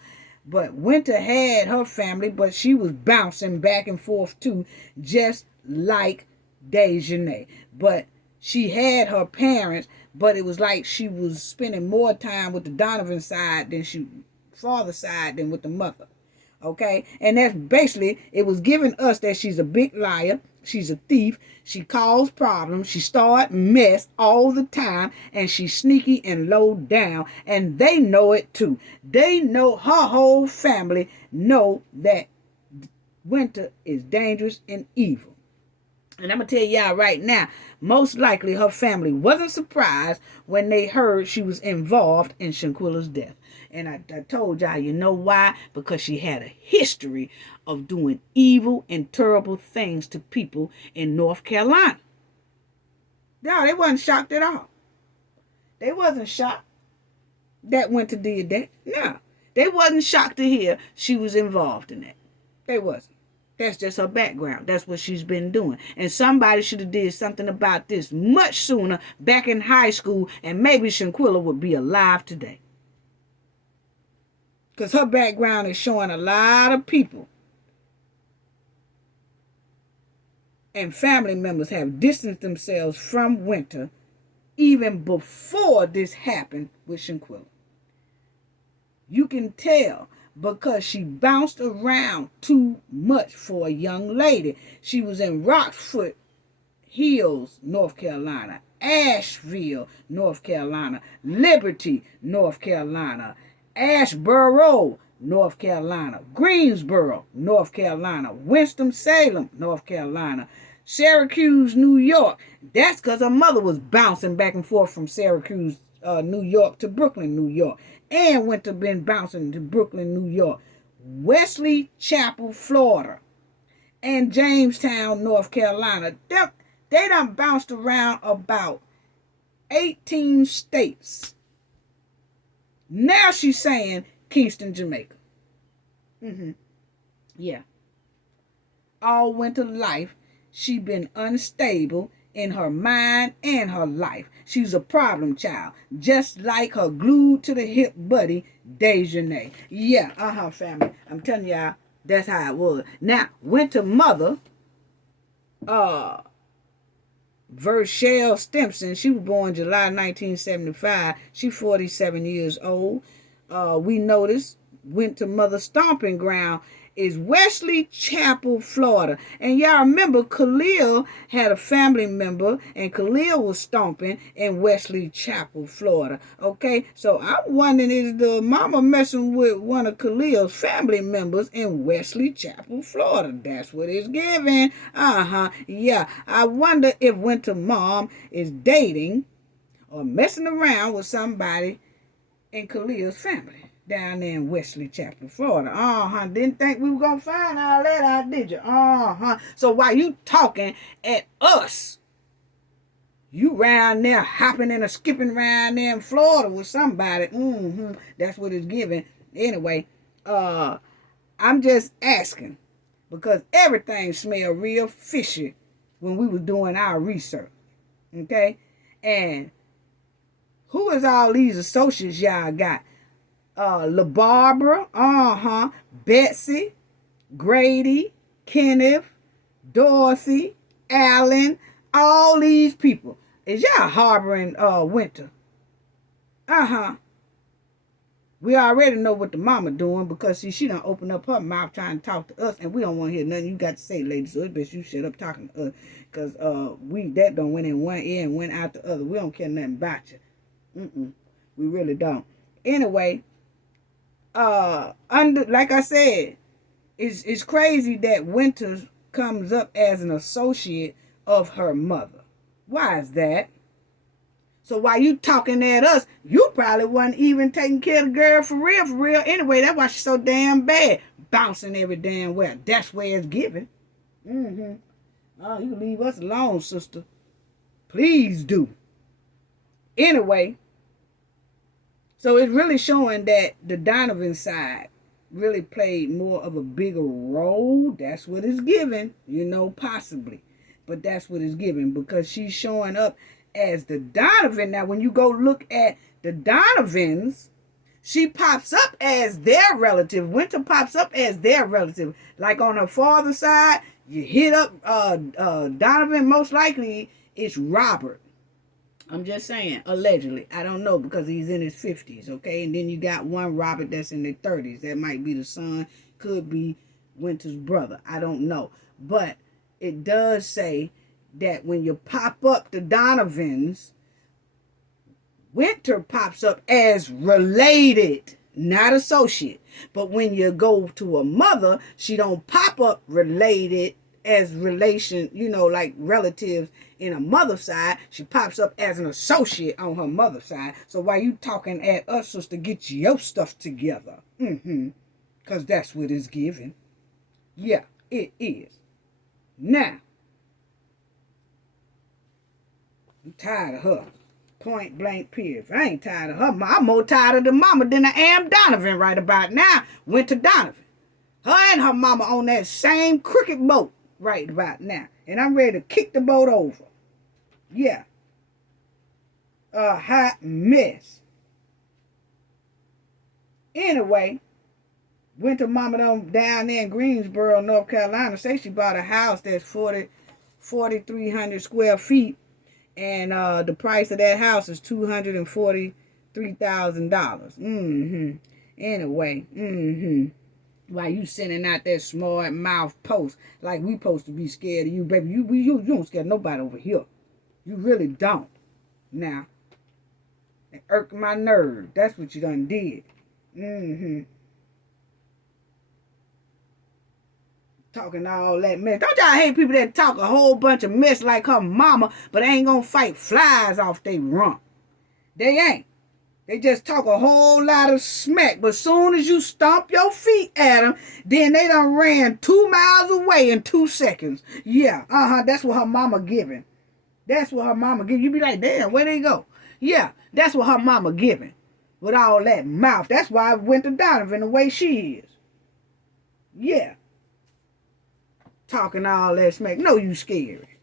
But Winter had her family, but she was bouncing back and forth too, just like Dejanay. But she had her parents, but it was like she was spending more time with the Donovan side father side than with the mother. Okay? And that's basically, it was giving us that she's a big liar, she's a thief, she caused problems, she started mess all the time, and she's sneaky and low down, and they know it too. They know, her whole family know that Winter is dangerous and evil. And I'm going to tell y'all right now, most likely her family wasn't surprised when they heard she was involved in Shanquella's death. And I told y'all, you know why? Because she had a history of doing evil and terrible things to people in North Carolina. No, they wasn't shocked at all. They wasn't shocked that Winter did that. No, they wasn't shocked to hear she was involved in that. They wasn't. That's just her background. That's what she's been doing. And somebody should have did something about this much sooner back in high school, and maybe Shanquella would be alive today. Because her background is showing a lot of people and family members have distanced themselves from Winter even before this happened with Shanquella. You can tell because she bounced around too much for a young lady. She was in Rockford Hills, North Carolina, Asheville, North Carolina, Liberty, North Carolina, Asheboro, North Carolina, Greensboro, North Carolina, Winston-Salem, North Carolina, Syracuse, New York. That's because her mother was bouncing back and forth from Syracuse, New York to Brooklyn, New York. And went to been bouncing to Brooklyn, New York. Wesley Chapel, Florida. And Jamestown, North Carolina. They done bounced around about 18 states. Now she's saying Kingston, Jamaica. Yeah. All winter life, she been unstable in her mind and her life. She's a problem child, just like her glued to the hip buddy, Dejanay. Yeah, family. I'm telling y'all, that's how it was. Now, winter mother, Vershelle Stimpson, she was born July 1975. She's 47 years old. We noticed winter mother stomping ground is Wesley Chapel, Florida. And y'all remember Khalil had a family member, and Khalil was stomping in Wesley Chapel, Florida. Okay, so I'm wondering, is the mama messing with one of Khalil's family members in Wesley Chapel, Florida? That's what it's giving. Yeah. I wonder if Winter Mom is dating or messing around with somebody in Khalil's family down there in Wesley Chapel, Florida. Didn't think we were going to find all that out, did you? So while you talking at us, you round there hopping and skipping around there in Florida with somebody. That's what it's giving. Anyway, I'm just asking because everything smelled real fishy when we was doing our research. Okay? And who is all these associates y'all got? LaBarbara, Betsy, Grady, Kenneth, Dorothy, Allen, all these people. Is y'all harboring Winter? We already know what the mama doing because she done opened up her mouth trying to talk to us, and we don't want to hear nothing you got to say, ladies. So it's best you shut up talking to us, because that done went in one ear and went out the other. We don't care nothing about you. We really don't. Anyway, like I said, it's crazy that Winter comes up as an associate of her mother. Why is that? So while you talking at us, you probably wasn't even taking care of the girl for real. Anyway, that's why she's so damn bad. Bouncing every damn well. That's where it's given. You leave us alone, sister. Please do. Anyway, so it's really showing that the Donovan side really played more of a bigger role. That's what it's given, possibly. But that's what it's given because she's showing up as the Donovan. Now, when you go look at the Donovans, she pops up as their relative. Winter pops up as their relative. Like on her father's side, you hit up Donovan, most likely it's Robert. I'm just saying, allegedly. I don't know because he's in his 50s, okay? And then you got one Robert that's in their 30s. That might be the son, could be Winter's brother. I don't know. But it does say that when you pop up the Donovans, Winter pops up as related, not associate. But when you go to a mother, she don't pop up related as relation, like relatives in a mother's side. She pops up as an associate on her mother's side. So while you talking at us, sister, get your stuff together. Because that's what it's given. Yeah, it is. Now, I'm tired of her. Point blank period. I ain't tired of her. I'm more tired of the mama than I am Donovan right about now. Went to Donovan. Her and her mama on that same cricket boat right about now. And I'm ready to kick the boat over. Yeah. A hot mess. Anyway, Winter mama down there in Greensboro, North Carolina, say she bought a house that's 4,300 square feet. And the price of that house is $243,000. Anyway, Why you sending out that smart mouth post like we supposed to be scared of you, baby? You don't scare nobody over here. You really don't. Now, it irked my nerve. That's what you done did. Talking all that mess. Don't y'all hate people that talk a whole bunch of mess like her mama, but ain't gonna fight flies off they rump? They ain't. They just talk a whole lot of smack, but soon as you stomp your feet at them, then they done ran 2 miles away in 2 seconds. Yeah, that's what her mama giving. That's what her mama giving. You be like, damn, where they go? Yeah, that's what her mama giving. With all that mouth. That's why I went to Donovan the way she is. Yeah. Talking all that smack. No, you scary.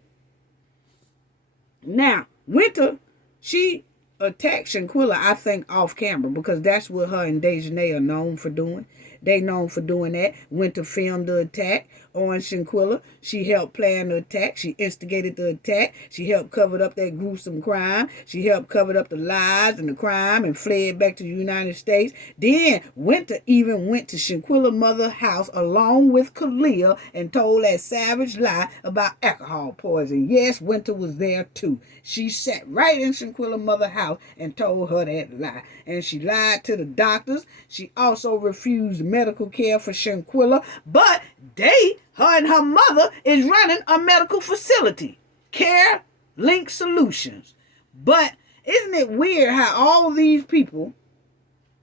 Now, Winter, she attacked Shanquella, I think, off camera, because that's what her and Dejanay are known for doing. They known for doing that. Winter filmed the attack on Shanquella. She helped plan the attack. She instigated the attack. She helped cover up that gruesome crime. She helped cover up the lies and the crime and fled back to the United States. Then Winter even went to Shanquella's mother's house along with Kalia and told that savage lie about alcohol poison. Yes, Winter was there too. She sat right in Shanquella's mother's house and told her that lie. And she lied to the doctors. She also refused medical care for Shanquella, but her and her mother is running a medical facility, Care Link Solutions. But isn't it weird how all these people,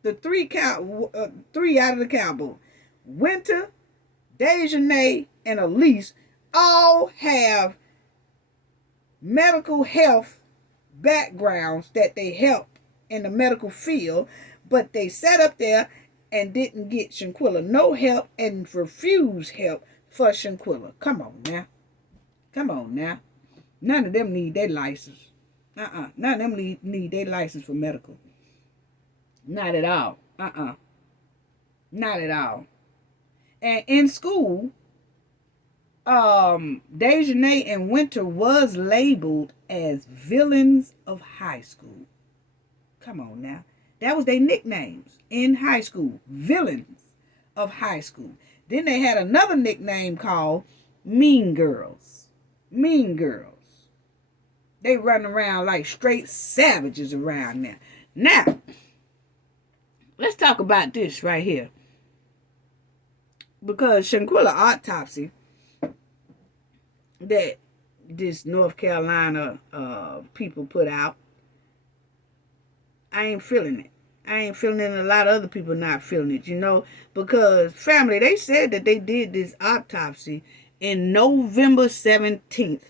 the three out of the Cabo, Winter, Dejanay, and Elise, all have medical health backgrounds that they help in the medical field, but they sat up there and didn't get Shanquella no help and refused help for Shanquella. Come on now. Come on now. None of them need their license. None of them need their license for medical. Not at all. Not at all. And in school, Dejanay and Winter was labeled as villains of high school. Come on now. That was their nicknames in high school. Villains of high school. Then they had another nickname called Mean Girls. Mean Girls. They run around like straight savages around there. Now, let's talk about this right here. Because Shanquella autopsy that this North Carolina people put out, I ain't feeling it. I ain't feeling it, and a lot of other people not feeling it, because family, they said that they did this autopsy in November 17th,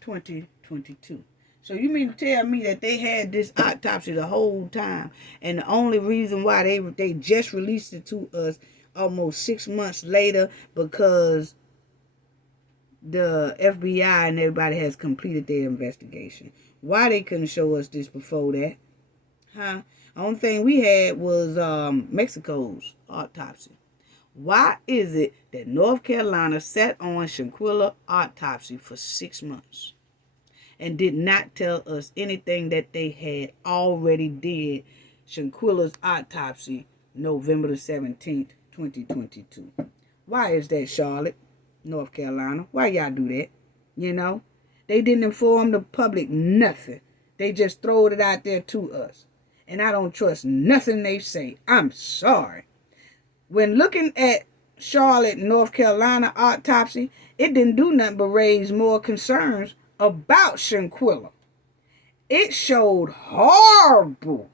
2022. So you mean to tell me that they had this autopsy the whole time, and the only reason why they just released it to us almost 6 months later because the FBI and everybody has completed their investigation? Why they couldn't show us this before that? Huh? Only thing we had was Mexico's autopsy. Why is it that North Carolina sat on Shanquella autopsy for 6 months and did not tell us anything that they had already did Shanquella's autopsy November the 17th, 2022? Why is that, Charlotte, North Carolina? Why y'all do that? They didn't inform the public nothing. They just throwed it out there to us. And I don't trust nothing they say. I'm sorry. When looking at Charlotte, North Carolina autopsy, it didn't do nothing but raise more concerns about Shanquella. It showed horrible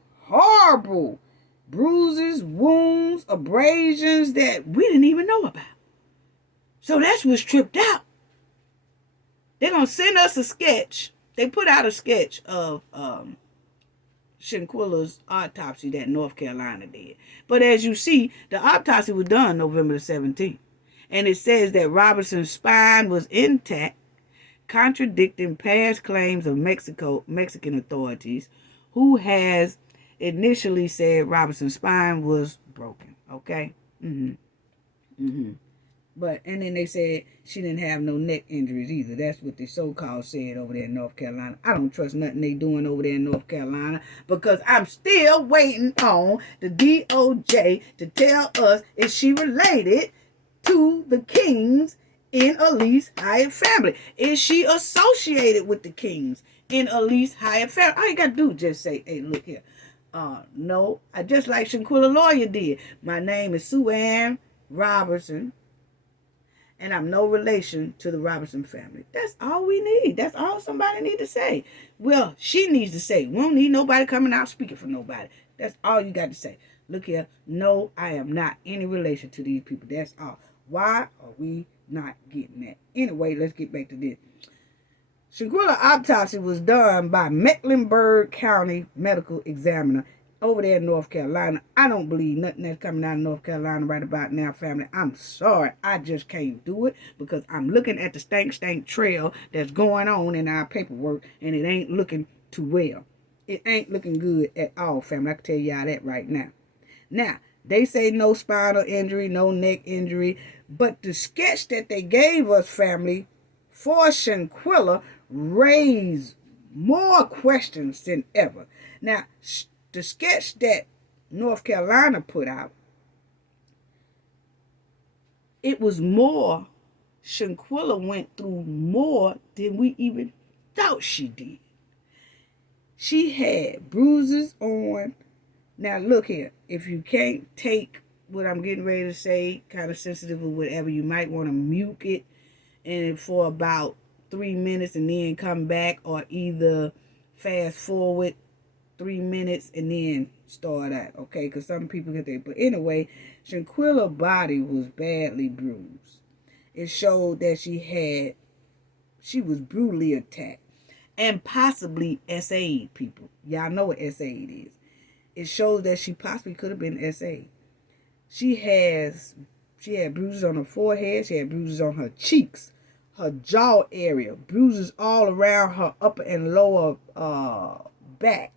bruises, wounds, abrasions that we didn't even know about. So that's what's tripped out. They're going to send us a sketch. They put out a sketch of Shanquella's autopsy that North Carolina did. But as you see, the autopsy was done November the 17th. And it says that Robinson's spine was intact, contradicting past claims of Mexican authorities, who has initially said Robinson's spine was broken. Okay? But, and then they said she didn't have no neck injuries either. That's what the so-called said over there in North Carolina. I don't trust nothing they doing over there in North Carolina, because I'm still waiting on the DOJ to tell us if she related to the Kings in Elise Hyatt family. Is she associated with the Kings? in a least higher family. All you got to do is just say, hey, look here. No, I just like Shanquella lawyer did. My name is Sue Ann Robertson, and I'm no relation to the Robertson family. That's all we need. That's all somebody need to say. Well, she needs to say. We don't need nobody coming out speaking for nobody. That's all you got to say. Look here. No, I am not any relation to these people. That's all. Why are we not getting that? Anyway, let's get back to this. Shanquella autopsy was done by Mecklenburg County Medical Examiner over there in North Carolina. I don't believe nothing that's coming out of North Carolina right about now, family. I'm sorry. I just can't do it because I'm looking at the stank trail that's going on in our paperwork, and it ain't looking too well. It ain't looking good at all, family. I can tell y'all that right now. Now, they say no spinal injury, no neck injury, but the sketch that they gave us, family, for Shanquella raised more questions than ever. Now, the sketch that North Carolina put out, it was more. Shanquella went through more than we even thought she did. She had bruises on. Now, look here. If you can't take what I'm getting ready to say, kind of sensitive or whatever, you might want to mute it and for about 3 minutes and then come back, or either fast forward 3 minutes and then start out, okay? Because some people get there. But anyway, Shanquella's body was badly bruised. It showed that she was brutally attacked and possibly SA'd, people. Y'all know what SA'd is. It shows that she possibly could have been SA'd. She had bruises on her forehead. She had bruises on her cheeks, her jaw area, bruises all around her upper and lower back.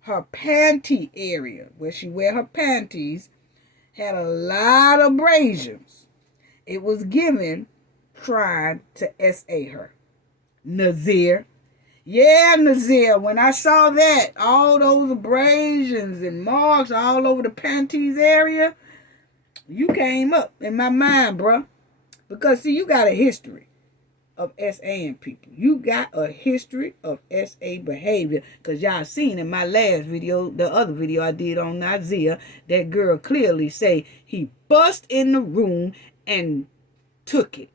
Her panty area, where she wear her panties, had a lot of abrasions. It was given trying to SA her. Nazir. Yeah, Nazir, when I saw that, all those abrasions and marks all over the panties area, you came up in my mind, bruh. Because, see, you got a history of SAing people. You got a history of SA behavior. Because y'all seen in my last video, the other video I did on Nazir, that girl clearly say he bust in the room and took it.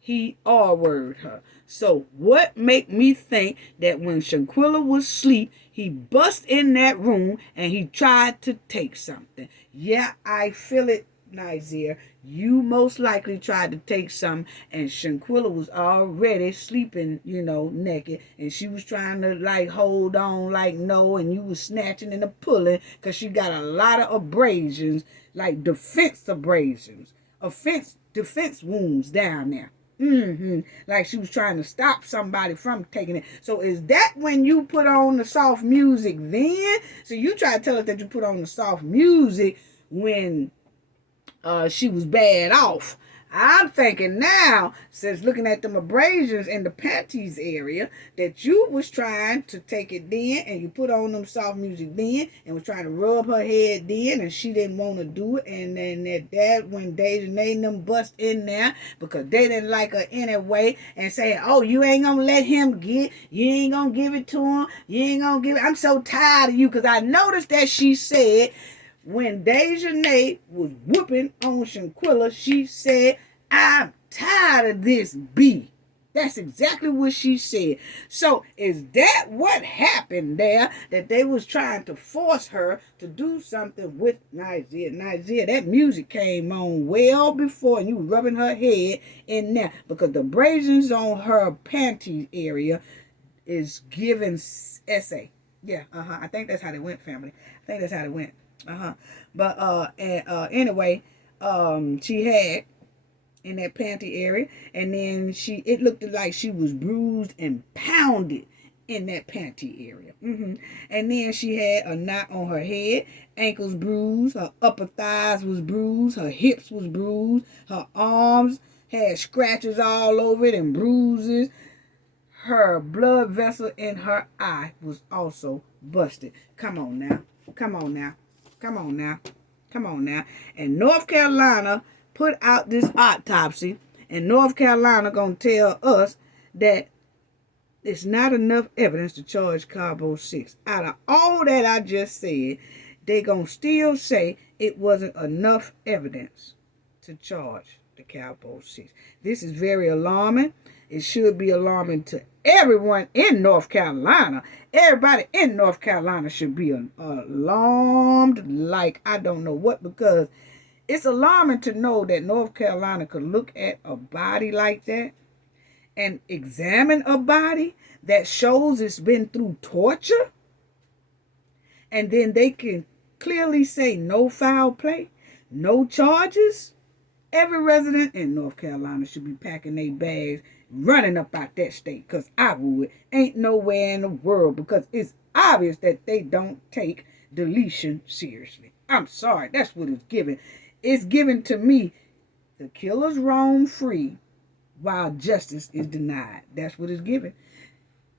He R-worded her. So what make me think that when Shanquella was asleep, he bust in that room and he tried to take something? Yeah, I feel it, Nazir. You most likely tried to take something, and Shanquella was already sleeping, naked, and she was trying to like hold on like no, and you was snatching and pulling because she got a lot of abrasions, like defense abrasions, defense wounds down there. Like she was trying to stop somebody from taking it. So is that when you put on the soft music then? So you try to tell us that you put on the soft music when she was bad off. I'm thinking now, since looking at them abrasions in the panties area, that you was trying to take it then, and you put on them soft music then, and was trying to rub her head then, and she didn't want to do it, and then that when Deja and them bust in there, because they didn't like her anyway, and say, oh, you ain't gonna let him you ain't gonna give it to him, you ain't gonna give it, I'm so tired of you, because I noticed that she said, when Deja was whooping on Shanquella, she said, I'm tired of this B. That's exactly what she said. So is that what happened there, that they was trying to force her to do something with Nazir? Nazir, that music came on well before, and you rubbing her head in there, because the abrasions on her panties area is giving SA. Yeah, I think that's how they went, family. I think that's how they went. But anyway, she had in that panty area, and then it looked like she was bruised and pounded in that panty area. And then she had a knot on her head, ankles bruised, her upper thighs was bruised, her hips was bruised, her arms had scratches all over it and bruises. Her blood vessel in her eye was also busted. Come on now. And North Carolina put out this autopsy, and North Carolina gonna tell us that It's not enough evidence to charge Cabo 6. Out of all that I just said, they gonna still say it wasn't enough evidence to charge the Cabo 6. This is very alarming. It should be alarming to everyone in North Carolina. Everybody in North Carolina should be alarmed like I don't know what, because it's alarming to know that North Carolina could look at a body like that and examine a body that shows it's been through torture, and then they can clearly say no foul play, no charges. Every resident in North Carolina should be packing their bags, running up out that state, because I would. Ain't nowhere in the world, because it's obvious that they don't take deletion seriously. I'm sorry, that's what it's given. It's given to me, the killers roam free while justice is denied. That's what it's given.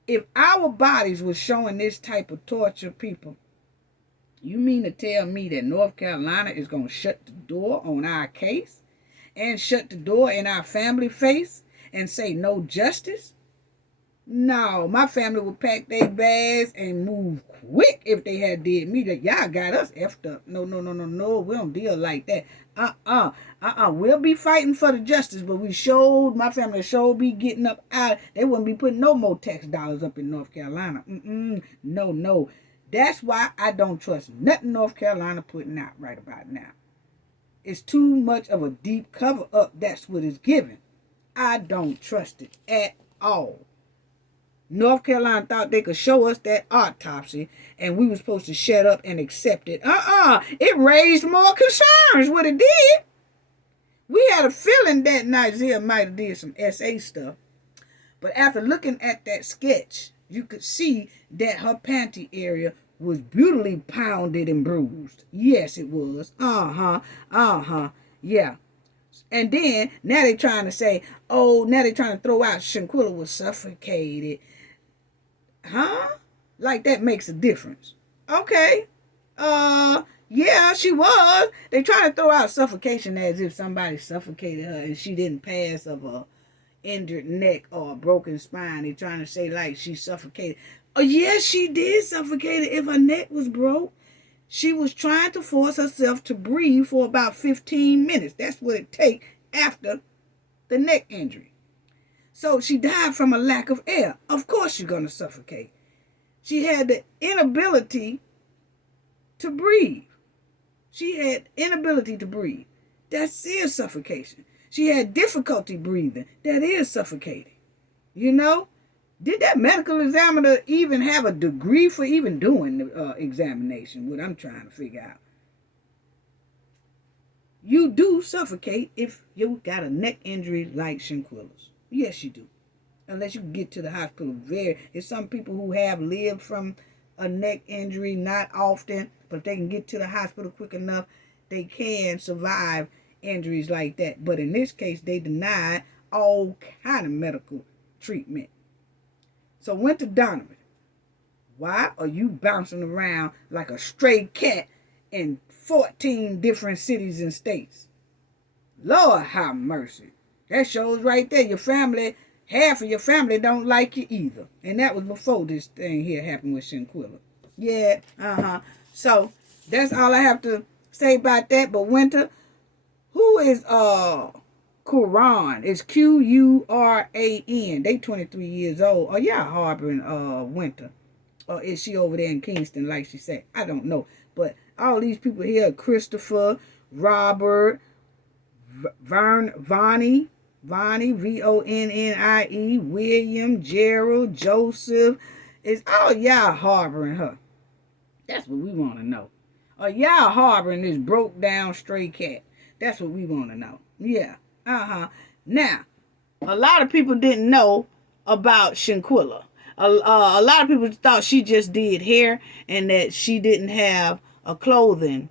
If our bodies were showing this type of torture, people, you mean to tell me that North Carolina is going to shut the door on our case and shut the door in our family face and say no justice? No, my family would pack their bags and move quick if they had did me. That y'all got us effed up. No. We don't deal like that. We'll be fighting for the justice, but my family showed be getting up out. They wouldn't be putting no more tax dollars up in North Carolina. No. That's why I don't trust nothing North Carolina putting out right about now. It's too much of a deep cover up. That's what it's given. I don't trust it at all. North Carolina thought they could show us that autopsy and we were supposed to shut up and accept it. It raised more concerns, what it did. We had a feeling that Nigel might have did some SA stuff. But after looking at that sketch, you could see that her panty area was brutally pounded and bruised. Yes, it was. Yeah. And then, now they're trying to say, now they're trying to throw out Shanquella was suffocated. Huh? Like that makes a difference. Okay. Yeah, she was. They trying to throw out suffocation as if somebody suffocated her and she didn't pass of a injured neck or a broken spine. They trying to say like she suffocated. Oh, yes, she did suffocate if her neck was broke. She was trying to force herself to breathe for about 15 minutes. That's what it takes after the neck injury. So she died from a lack of air. Of course she's going to suffocate. She had the inability to breathe. That is suffocation. She had difficulty breathing. That is suffocating. You know? Did that medical examiner even have a degree for even doing the examination? What I'm trying to figure out. You do suffocate if you got a neck injury like Shanquella's. Yes, you do. Unless you get to the hospital there's some people who have lived from a neck injury, not often, but if they can get to the hospital quick enough, they can survive injuries like that. But in this case, they denied all kind of medical treatment. So went to Donovan. Why are you bouncing around like a stray cat in 14 different cities and states? Lord have mercy. That shows right there your family, half of your family don't like you either. And that was before this thing here happened with Shanquella. Yeah, So that's all I have to say about that. But Winter, who is Quran? It's Quran. They 23 years old. Are y'all harboring Winter? Or is she over there in Kingston like she said? I don't know. But all these people here, Christopher, Robert, Vonnie, Vonnie, William, Gerald, Joseph. It's all y'all harboring her. That's what we want to know. Are y'all harboring this broke down stray cat? That's what we want to know. Yeah. Now, a lot of people didn't know about Shanquella. A lot of people thought she just did hair and that she didn't have a clothing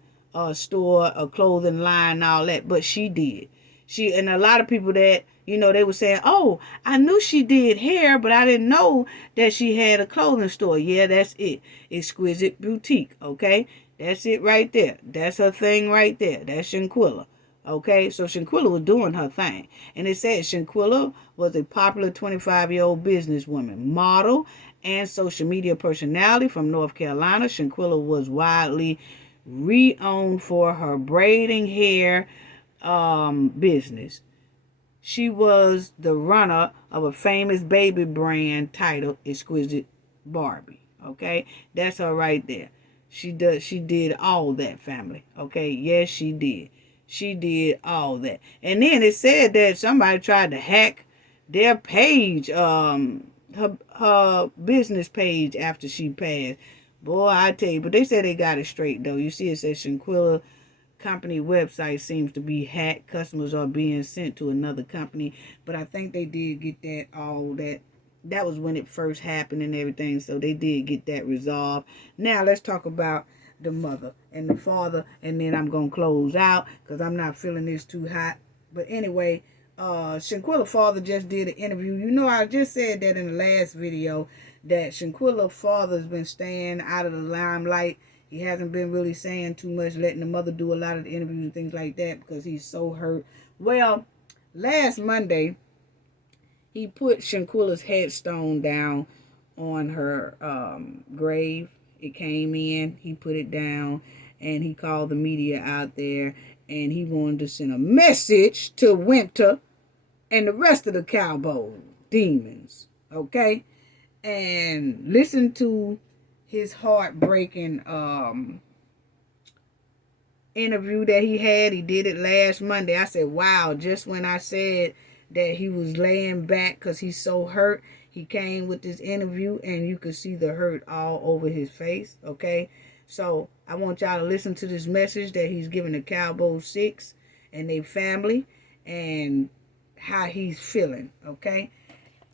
store, a clothing line, and all that, but she did. And a lot of people that, they were saying, oh, I knew she did hair, but I didn't know that she had a clothing store. Yeah, that's it. Exquisite Boutique, okay? That's it right there. That's her thing right there. That's Shanquella. Okay, so Shanquella was doing her thing. And it said Shanquella was a popular 25-year-old businesswoman, model, and social media personality from North Carolina. Shanquella was widely renowned for her braiding hair business. She was the runner of a famous baby brand titled Exquisite Barbie. Okay, that's her right there. She did all that, family. Okay, yes, she did. She did all that. And then it said that somebody tried to hack their page, her business page after she passed. Boy, I tell you, but they said they got it straight though. You see, it says Shanquella company website seems to be hacked. Customers are being sent to another company. But I think they did get that was when it first happened and everything. So they did get that resolved. Now let's talk about the mother and the father, and then I'm gonna close out because I'm not feeling this too hot. But anyway, Shanquilla's father just did an interview. You know, I just said that in the last video that Shanquilla's father's been staying out of the limelight. He hasn't been really saying too much, letting the mother do a lot of the interviews and things like that because he's so hurt. Well, last Monday, he put Shanquilla's headstone down on her grave. It came in, he put it down, and he called the media out there, and he wanted to send a message to Winter and the rest of the Cabo demons, okay? And listen to his heartbreaking interview that he had. He did it last Monday. I said, wow, just when I said that he was laying back because he's so hurt, he came with this interview and you could see the hurt all over his face, okay? So I want y'all to listen to this message that he's giving the Cabo 6 and their family and how he's feeling, okay?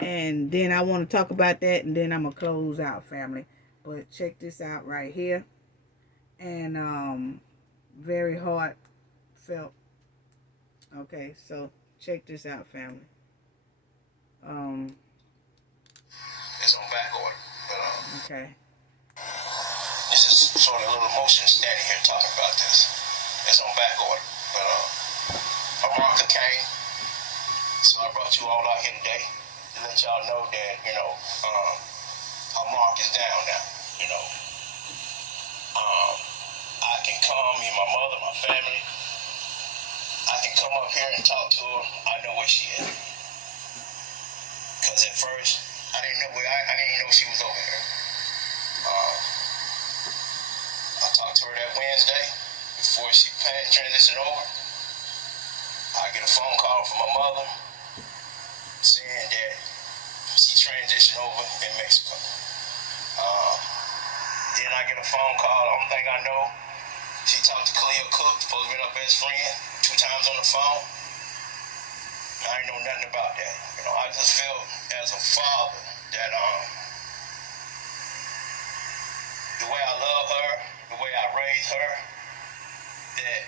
And then I want to talk about that, and then I'm going to close out, family. But check this out right here. And very heartfelt. Okay, so check this out, family. It's on back order. But, okay. This is sort of a little emotion standing here talking about this. It's on back order. But Martha came, so I brought you all out here today to let y'all know that, our mark is down now, I can come, me and my mother, my family, I can come up here and talk to her. I know where she is. Because at first, I didn't know she was over here. I talked to her that Wednesday before she transitioned over. I get a phone call from my mother saying that she transitioned over in Mexico. Then I get a phone call. The only thing I know, she talked to Khalil Cook, supposed to be her best friend, 2 times on the phone. I ain't know nothing about that. I just felt as a father that the way I love her, the way I raised her, that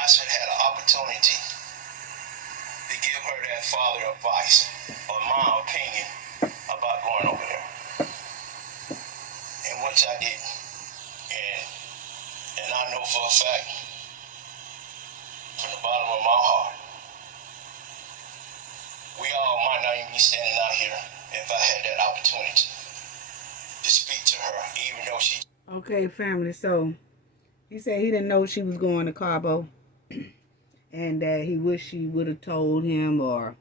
I should have an opportunity to give her that father advice or my opinion about going over there. And which I didn't. And I know for a fact, from the bottom of my heart, we all might not even be standing out here if I had that opportunity to speak to her, even though she... Okay, family, so he said he didn't know she was going to Cabo and that he wished she would have told him or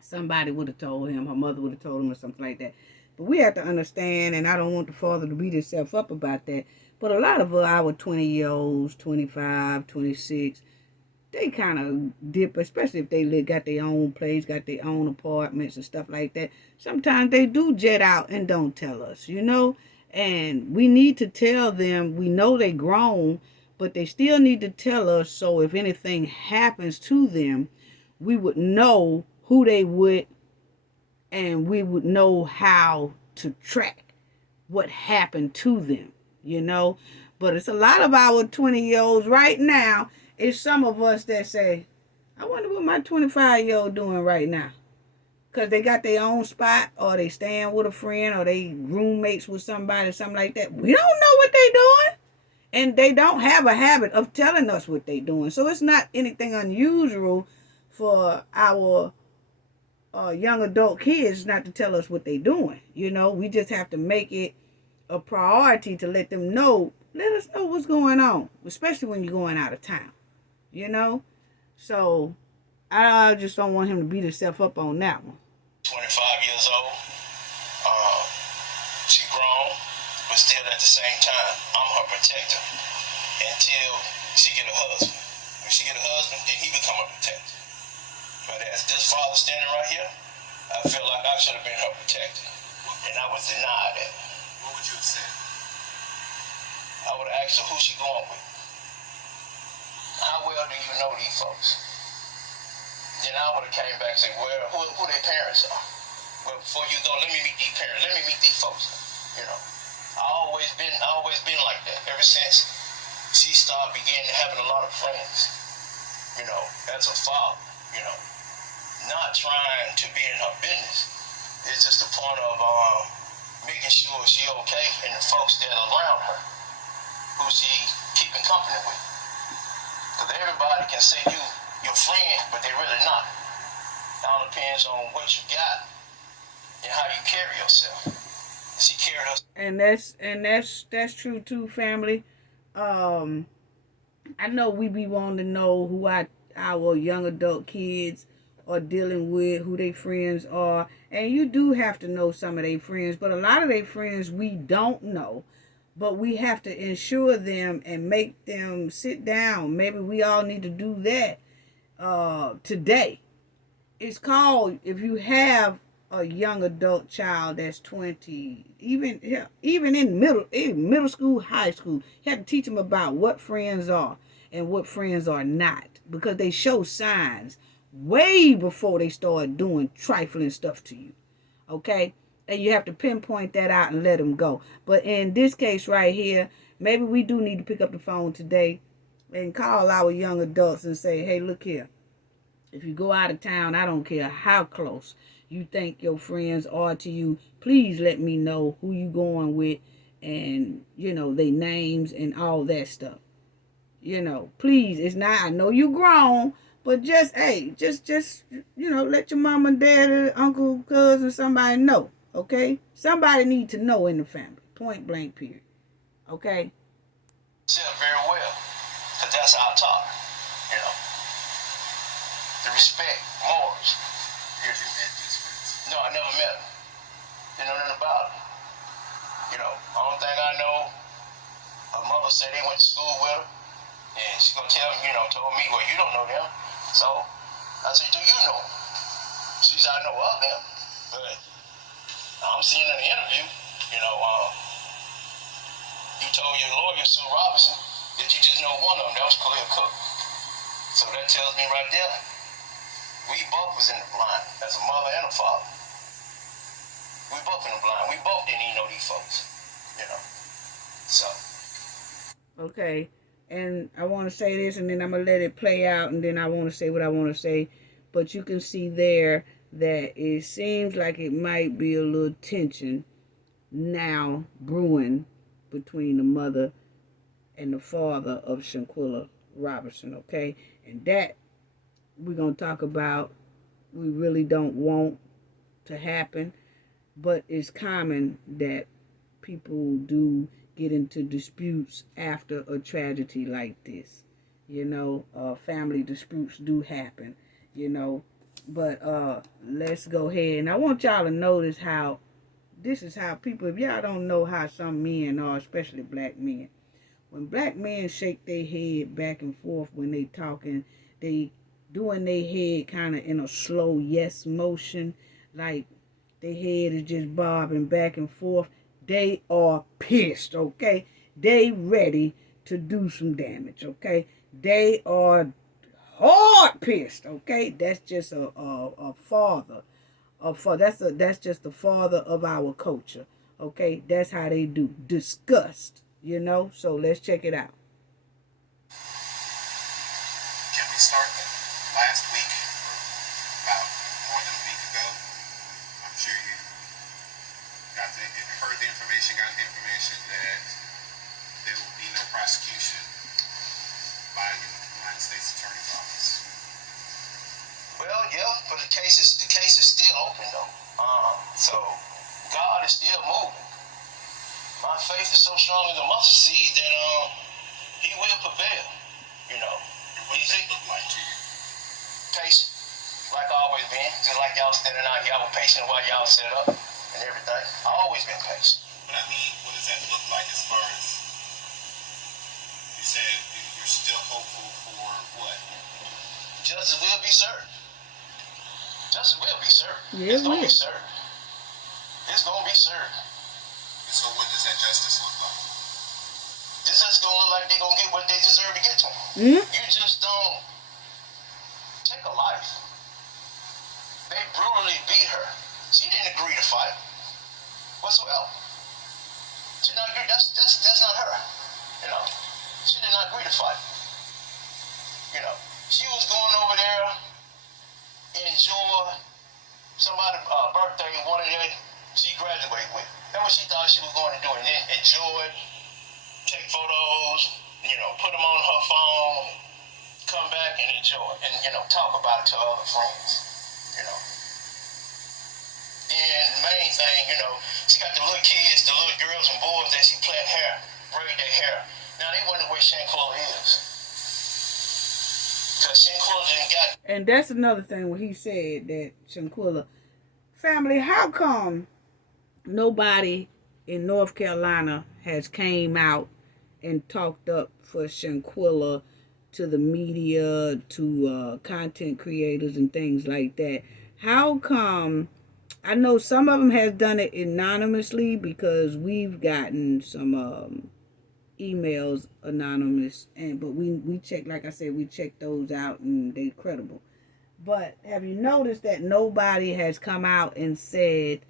somebody would have told him, her mother would have told him or something like that. But we have to understand, and I don't want the father to beat himself up about that, but a lot of our 20-year-olds, 25, 26, they kind of dip, especially if they got their own place, got their own apartments and stuff like that. Sometimes they do jet out and don't tell us, and we need to tell them. We know they grown, but they still need to tell us so if anything happens to them, we would know who they with and we would know how to track what happened to them, But it's a lot of our 20-year-olds right now. It's some of us that say, I wonder what my 25-year-old doing right now. Because they got their own spot or they staying with a friend or they roommates with somebody or something like that. We don't know what they doing. And they don't have a habit of telling us what they're doing. So it's not anything unusual for our young adult kids not to tell us what they're doing. We just have to make it a priority to let them know, let us know what's going on, especially when you're going out of town, you know? So I just don't want him to beat himself up on that one. 25 years old. She grown, but still at the same time, I'm her protector until she get a husband. When she get a husband, then he become a protector. But as this father standing right here, I feel like I should have been her protector, and I was denied that. What would you have said? I would have asked her who she going with. How well do you know these folks? Then I would have came back and said, well, who their parents are. Well, before you go, let me meet these parents. Let me meet these folks. I always been like that. Ever since she started beginning having a lot of friends. As a father, not trying to be in her business. It's just the point of making sure she okay and the folks that are around her, who she keeping company with. Because everybody can say you your friend, but they're really not. It all depends on what you got and how you carry yourself. She carried us. And that's true too, family. I know we be wanting to know who our young adult kids are dealing with, who their friends are. And you do have to know some of their friends, but a lot of their friends we don't know. But we have to ensure them and make them sit down. Maybe we all need to do that today. It's called, if you have a young adult child that's 20, even in middle school, high school, you have to teach them about what friends are and what friends are not, because they show signs way before they start doing trifling stuff to you. Okay? And you have to pinpoint that out and let them go. But in this case right here, maybe we do need to pick up the phone today and call our young adults and say, hey, look here. If you go out of town, I don't care how close you think your friends are to you, please let me know who you going with and, their names and all that stuff. Please, it's not, I know you grown, but just, hey, just, let your mom and dad, uncle, cousin, somebody know, okay? Somebody need to know in the family, point blank period, okay? Very well, because that's our talk, the respect, morals. Have you met these friends? No, I never met them. Didn't know nothing about them. Only thing I know, her mother said they went to school with her, and she's gonna told me, well, you don't know them. So I said, do you know them? She said, I know of them, but I'm seeing in the interview, you told your lawyer, Sue Robinson, that you just know one of them. That was Khalil Cook. So that tells me right there, we both was in the blind as a mother and a father. We both in the blind. We both didn't even know these folks, So. Okay. And I want to say this, and then I'm going to let it play out, and then I want to say what I want to say. But you can see there that it seems like it might be a little tension now brewing between the mother and the father of Shanquella Robinson, okay? And that we're going to talk about, we really don't want to happen, but it's common that people do get into disputes after a tragedy like this. Family disputes do happen, but let's go ahead. And I want y'all to notice how this is how people, if y'all don't know how some men are, especially black men, when black men shake their head back and forth when they talking, they doing their head kind of in a slow yes motion, like their head is just bobbing back and forth. They are pissed, okay? They ready to do some damage, okay? They are hard pissed, okay? That's just a father. That's just the father of our culture, okay? That's how they do. Disgust, So let's check it out. Can we start last week, or about more than a week ago? I'm sure you heard the information, got the information that there will be no prosecution the case is still open though. So God is still moving. My faith is so strong in the mustard seed that He will prevail. You know. And what does that look like to you? Patient, like I always been. Just like y'all standing out here, I was patient while y'all set up and everything. I always been patient. But I mean, what does that look like as far as you said you're still hopeful for what? Justice will be served. Justice will be served. Yeah, it's gonna be served. It's gonna be served. And so what does that justice look like? This is gonna look like they're gonna get what they deserve to get to them. Mm-hmm. You just don't take a life. They brutally beat her. She didn't agree to fight whatsoever. She not agree. That's not her. You know, she did not agree to fight. You know, she was going over there, enjoy somebody's birthday, one of them she graduated with. That's what she thought she was going to do, and then enjoy, take photos, you know, put them on her phone, come back and enjoy, and you know, talk about it to other friends. You know. Then main thing, you know, she got the little kids, the little girls and boys that she plait hair, braid their hair. Now they wonder where Shanquella is. Because Shanquella didn't got. And that's another thing when he said that Shanquella, family, how come nobody in North Carolina has came out and talked up for Shanquella to the media, to content creators and things like that? How come? I know some of them has done it anonymously because we've gotten some emails anonymous, but we check, like I said, we check those out and they credible. But have you noticed that nobody has come out and said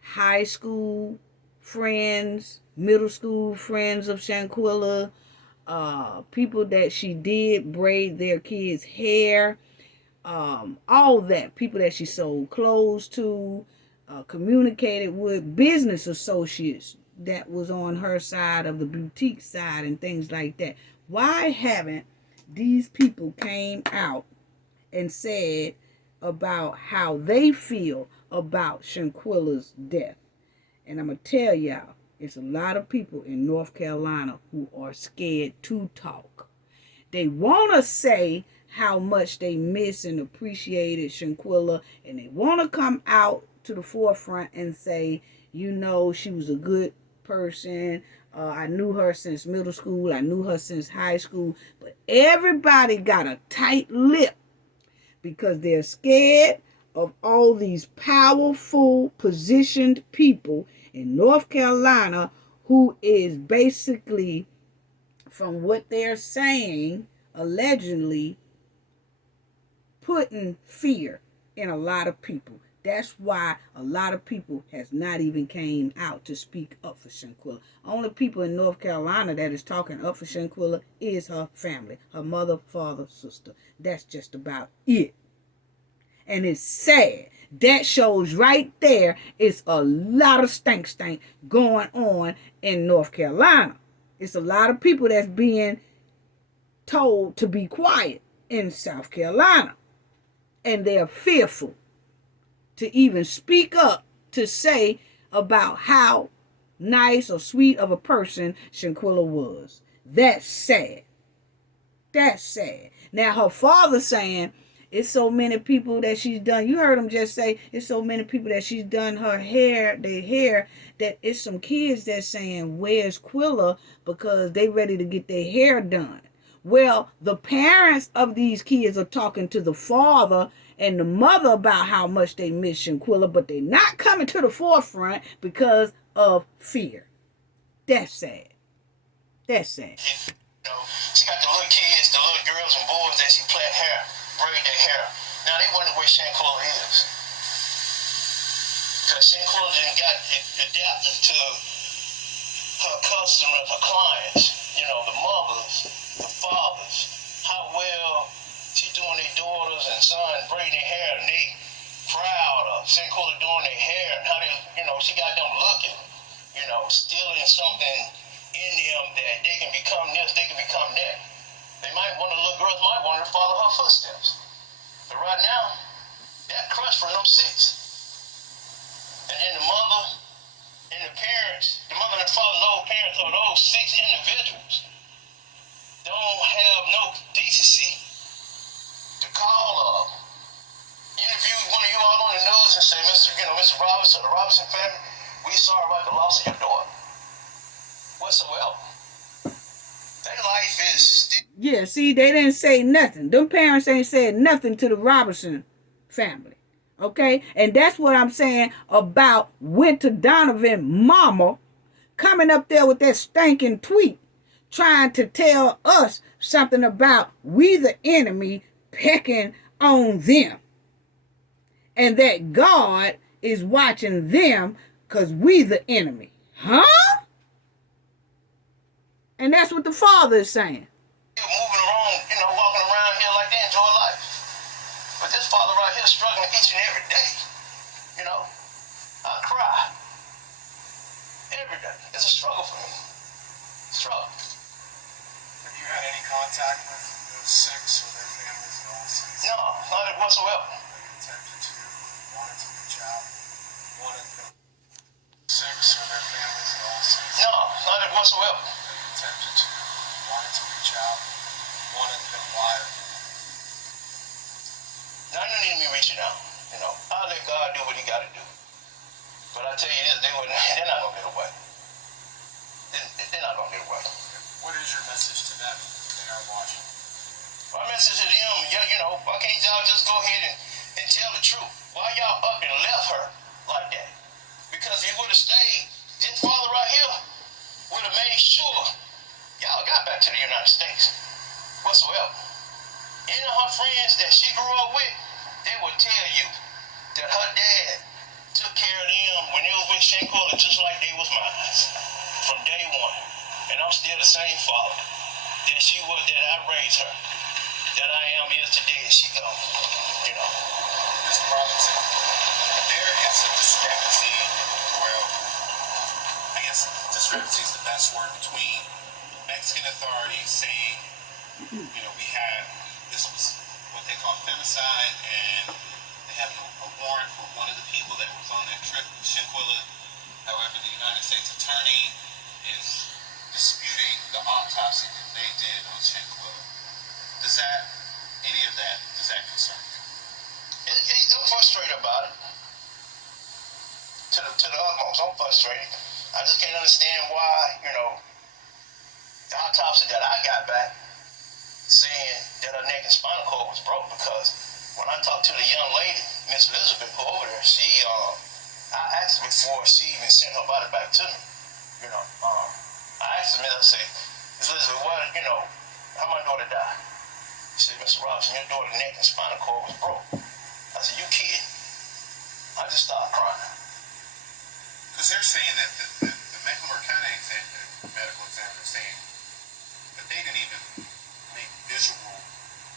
high school friends, middle school friends of Shanquella, people that she did braid their kids' hair, all that, people that she sold clothes to, communicated with, business associates that was on her side of the boutique side and things like that. Why haven't these people came out and said about how they feel about Shanquella's death? And I'm going to tell y'all, it's a lot of people in North Carolina who are scared to talk. They want to say how much they miss and appreciated Shanquella, and they want to come out to the forefront and say, you know, she was a good person. I knew her since middle school. I knew her since high school. But everybody got a tight lip because they're scared of all these powerful, positioned people in North Carolina who is basically, from what they're saying, allegedly putting fear in a lot of people. That's why a lot of people has not even came out to speak up for Shanquella. Only people in North Carolina that is talking up for Shanquella is her family, her mother, father, sister. That's just about it. And it's sad. That shows right there it's a lot of stank going on in North Carolina. It's a lot of people that's being told to be quiet in South Carolina. And they're fearful to even speak up to say about how nice or sweet of a person Shanquella was. That's sad. That's sad. Now her father saying it's so many people that she's done. You heard him just say it's so many people that she's done her hair, their hair, that it's some kids that's saying, where's Quilla? Because they ready to get their hair done. Well, the parents of these kids are talking to the father and the mother about how much they miss Shanquella, but they're not coming to the forefront because of fear. That's sad. That's sad. You know, she got the little kids, the little girls and boys that she plait hair, braid their hair. Now they wonder where Shanquella is. Because Shanquella didn't got adapted to her customers, her clients, you know, the mothers, the fathers, how well she doing their daughters and sons braiding their hair, and they proud of Shanquella doing their hair, and how they, you know, she got them looking, you know, stealing something in them that they can become this, they can become that. They might, one of the little girls might want to follow her footsteps. But right now, whatsoever. Their life is still. Yeah, see, they didn't say nothing. Them parents ain't said nothing to the Robertson family. Okay? And that's what I'm saying about Winter Donovan mama coming up there with that stinking tweet trying to tell us something about we the enemy pecking on them. And that God is watching them because we the enemy. Huh? And that's what the father is saying. Moving around, walking around here like they enjoy life. But this father right here struggling each and every day. I cry every day. It's a struggle for me. Struggle. Have you had any contact with those six or their families at all since? No, not whatsoever. Have you attempted to, wanted to reach out, wanted them six or their families at all since? No, not whatsoever. Have you attempted to, wanted to reach out, wanted them wired? Now, I don't need me reaching out. I'll let God do what he got to do. But I tell you this, they're not going to get away. They're not going to get away. What is your message to them if they are watching? My message to them, why can't y'all just go ahead and tell the truth? Why y'all up and left her like that? Because if you would have stayed, this father right here would have made sure y'all got back to the United States whatsoever. Any of her friends that she grew up with, they would tell you that her dad took care of them when they was with Shanquella just like they was mine from day one. And I'm still the same father that she was, that I raised her, that I am is today, and she gone. Mr. Robinson, there is a discrepancy, well, I guess discrepancy is the best word, between Mexican authorities saying, we had, this was what they call femicide, and they have a warrant for one of the people that was on that trip with Shanquella. However, the United States attorney is disputing the autopsy that they did on Shanquella. Does that concern you? I'm frustrated about it. To the utmost, I'm frustrated. I just can't understand why, the autopsy that I got back saying that her neck and spinal cord was broke, because when I talked to the young lady, Miss Elizabeth, who over there, I asked her before she even sent her body back to me. I asked her, I said, Miss Elizabeth, how my daughter died? She said, Mr. Robinson, your daughter's neck and spinal cord was broke. I said, you kidding? I just started crying. Because they're saying that the Mecklenburg County medical examiner is saying that they didn't even make visual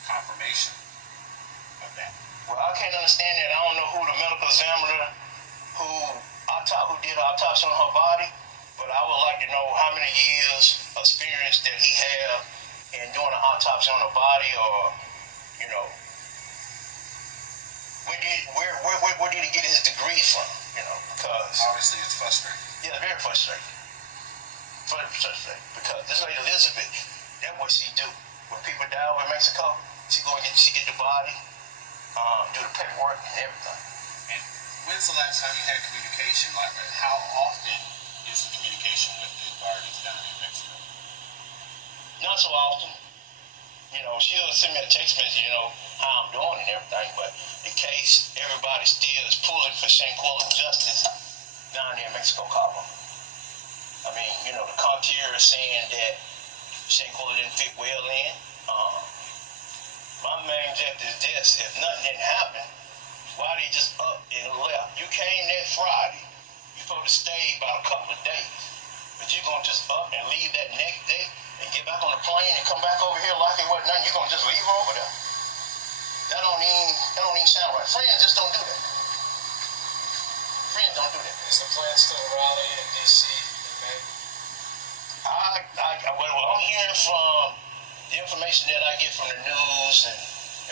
confirmation of that. Well, I can't understand that. I don't know who the medical examiner who did the autopsy on her body, but I would like to know how many years experience that he had in doing an autopsy on her body, or where did he get his degrees from? Because Obviously it's frustrating. yeah, very frustrating. Very frustrating, because this lady Elizabeth, that's what she do. When people die over in Mexico, she get the body, do the paperwork and everything. And when's the last time you had communication like that? How often is the communication with the authorities down in Mexico? Not so often. She'll send me a text message, how I'm doing and everything, but in case everybody still is pulling for Shanquella justice down there in Mexico, Cabo. I mean, the Contier is saying that Shanquella didn't fit well in. My main objective is this: if nothing didn't happen, why they just up and left? You came that Friday. You're supposed to stay about a couple of days, but you're gonna just up and leave that next day and get back on the plane and come back over here like it wasn't nothing. You're gonna just leave her over there? That don't even sound right. Friends just don't do that. Friends don't do that. Is the plan still to rally in D.C. in May? What I'm hearing from the information that I get from the news and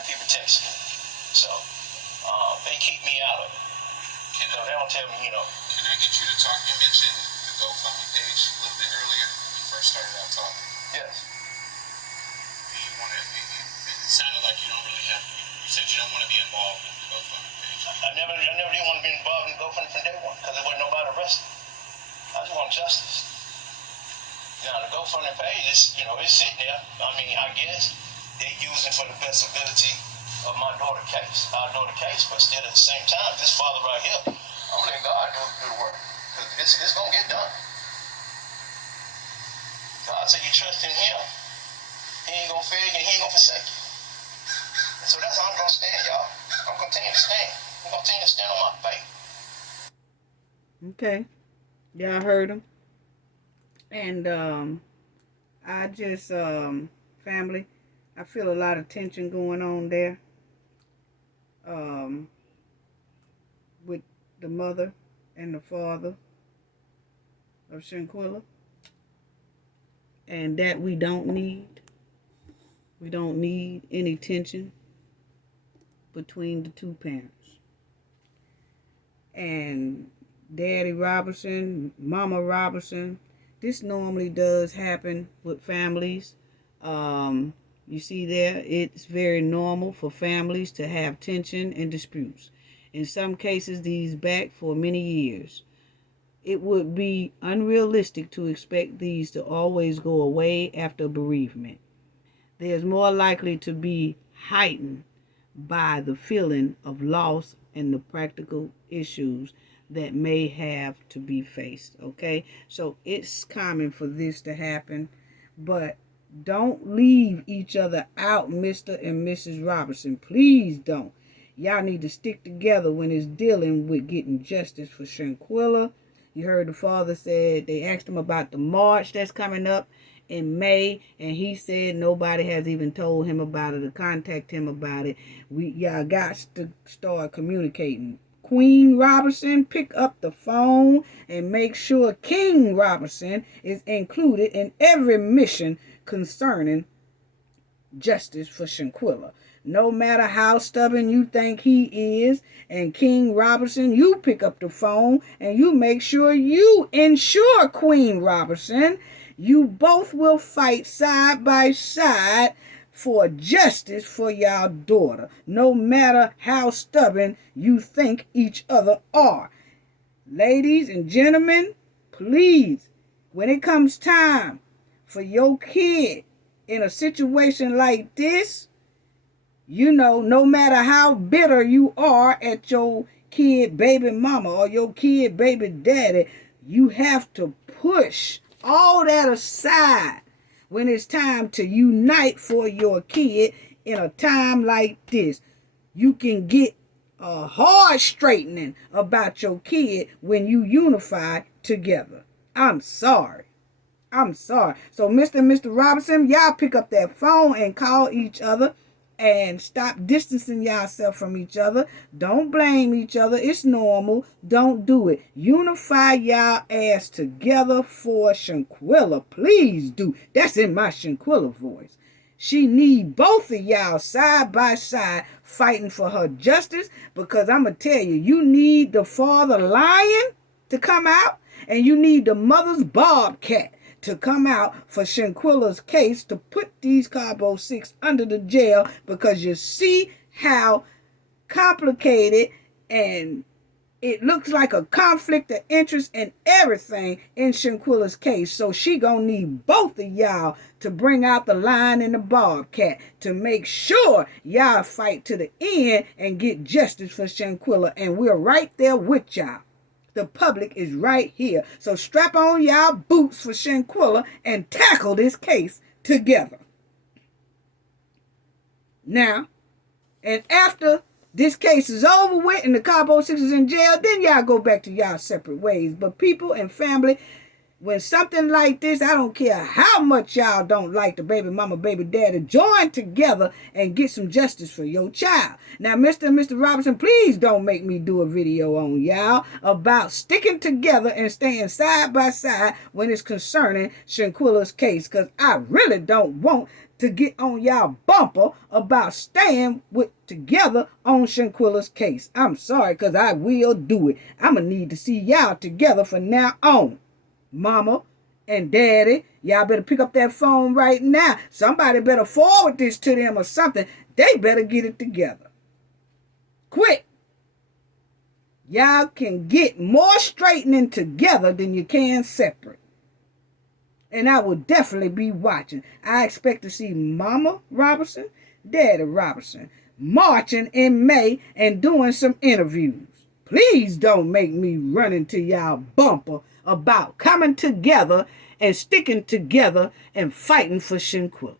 people texting me, so they keep me out of it. They don't tell me, Can I get you to talk? You mentioned the GoFundMe page a little bit earlier when you first started out talking. Yes. Do you want to? It sounded like you don't really have. You said you don't want to be involved with the GoFundMe page. I never did want to be involved in GoFundMe from day one, because there wasn't nobody arrested. I just want justice. Now, the GoFundMe page is, it's sitting there. I mean, I guess they use it for the best ability of my daughter's case, our daughter's case, but still at the same time, this father right here, I'm gonna let God do the work. Because it's gonna get done. God said you trust in him. He ain't gonna fail you and he ain't gonna forsake you. And so that's how I'm gonna stand, y'all. I'm gonna continue to stand. I'm gonna continue to stand on my faith. Okay. Y'all heard him. And I just family, I feel a lot of tension going on there. With the mother and the father of Shanquella. And that we don't need. We don't need any tension between the two parents. And Daddy Robertson, Mama Robertson, this normally does happen with families. You see there, it's very normal for families to have tension and disputes. In some cases, these back for many years. It would be unrealistic to expect these to always go away after bereavement. There's more likely to be heightened by the feeling of loss and the practical issues that may have to be faced. Okay, so it's common for this to happen, but don't leave each other out, Mr. and Mrs. Robertson. Please don't. Y'all need to stick together when it's dealing with getting justice for Shanquella. You heard the father said they asked him about the march that's coming up in May, and he said nobody has even told him about it or contact him about it. Y'all got to start communicating. Queen Robertson, pick up the phone and make sure King Robertson is included in every mission concerning justice for Shanquella. No matter how stubborn you think he is, and King Robertson, you pick up the phone and you make sure you ensure Queen Robertson, you both will fight side by side for justice for your daughter, no matter how stubborn you think each other are. Ladies and gentlemen, please, when it comes time for your kid in a situation like this, no matter how bitter you are at your kid baby mama or your kid baby daddy, you have to push all that aside when it's time to unite for your kid in a time like this. You can get a hard straightening about your kid when you unify together. I'm sorry. So Mr. and Mr. Robinson, y'all pick up that phone and call each other and stop distancing yourself from each other. Don't blame each other. It's normal. Don't do it. Unify y'all ass together for Shanquella. Please do. That's in my Shanquella voice. She need both of y'all side by side fighting for her justice, because I'm going to tell you, you need the father lion to come out, and you need the mother's bobcat to come out for Shanquella's case to put these Cabo 6 under the jail, because you see how complicated and it looks like a conflict of interest and everything in Shanquella's case. So she gonna need both of y'all to bring out the lion and the bobcat to make sure y'all fight to the end and get justice for Shanquella. And we're right there with y'all. The public is right here. So strap on y'all boots for Shanquella and tackle this case together. Now, and after this case is over with and the Cabo 6 is in jail, then y'all go back to y'all separate ways. But people and family, when something like this, I don't care how much y'all don't like the baby mama, baby daddy, join together and get some justice for your child. Now, Mr. and Mr. Robinson, please don't make me do a video on y'all about sticking together and staying side by side when it's concerning Shanquella's case, because I really don't want to get on y'all bumper about staying together on Shanquella's case. I'm sorry, because I will do it. I'm going to need to see y'all together from now on. Mama and daddy, y'all better pick up that phone right now. Somebody better forward this to them or something. They better get it together. Quick. Y'all can get more straightening together than you can separate. And I will definitely be watching. I expect to see Mama Robertson, Daddy Robertson marching in May and doing some interviews. Please don't make me run into y'all bumper about coming together and sticking together and fighting for Shanquella.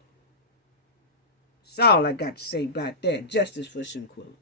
That's all I got to say about that. Justice for Shanquella.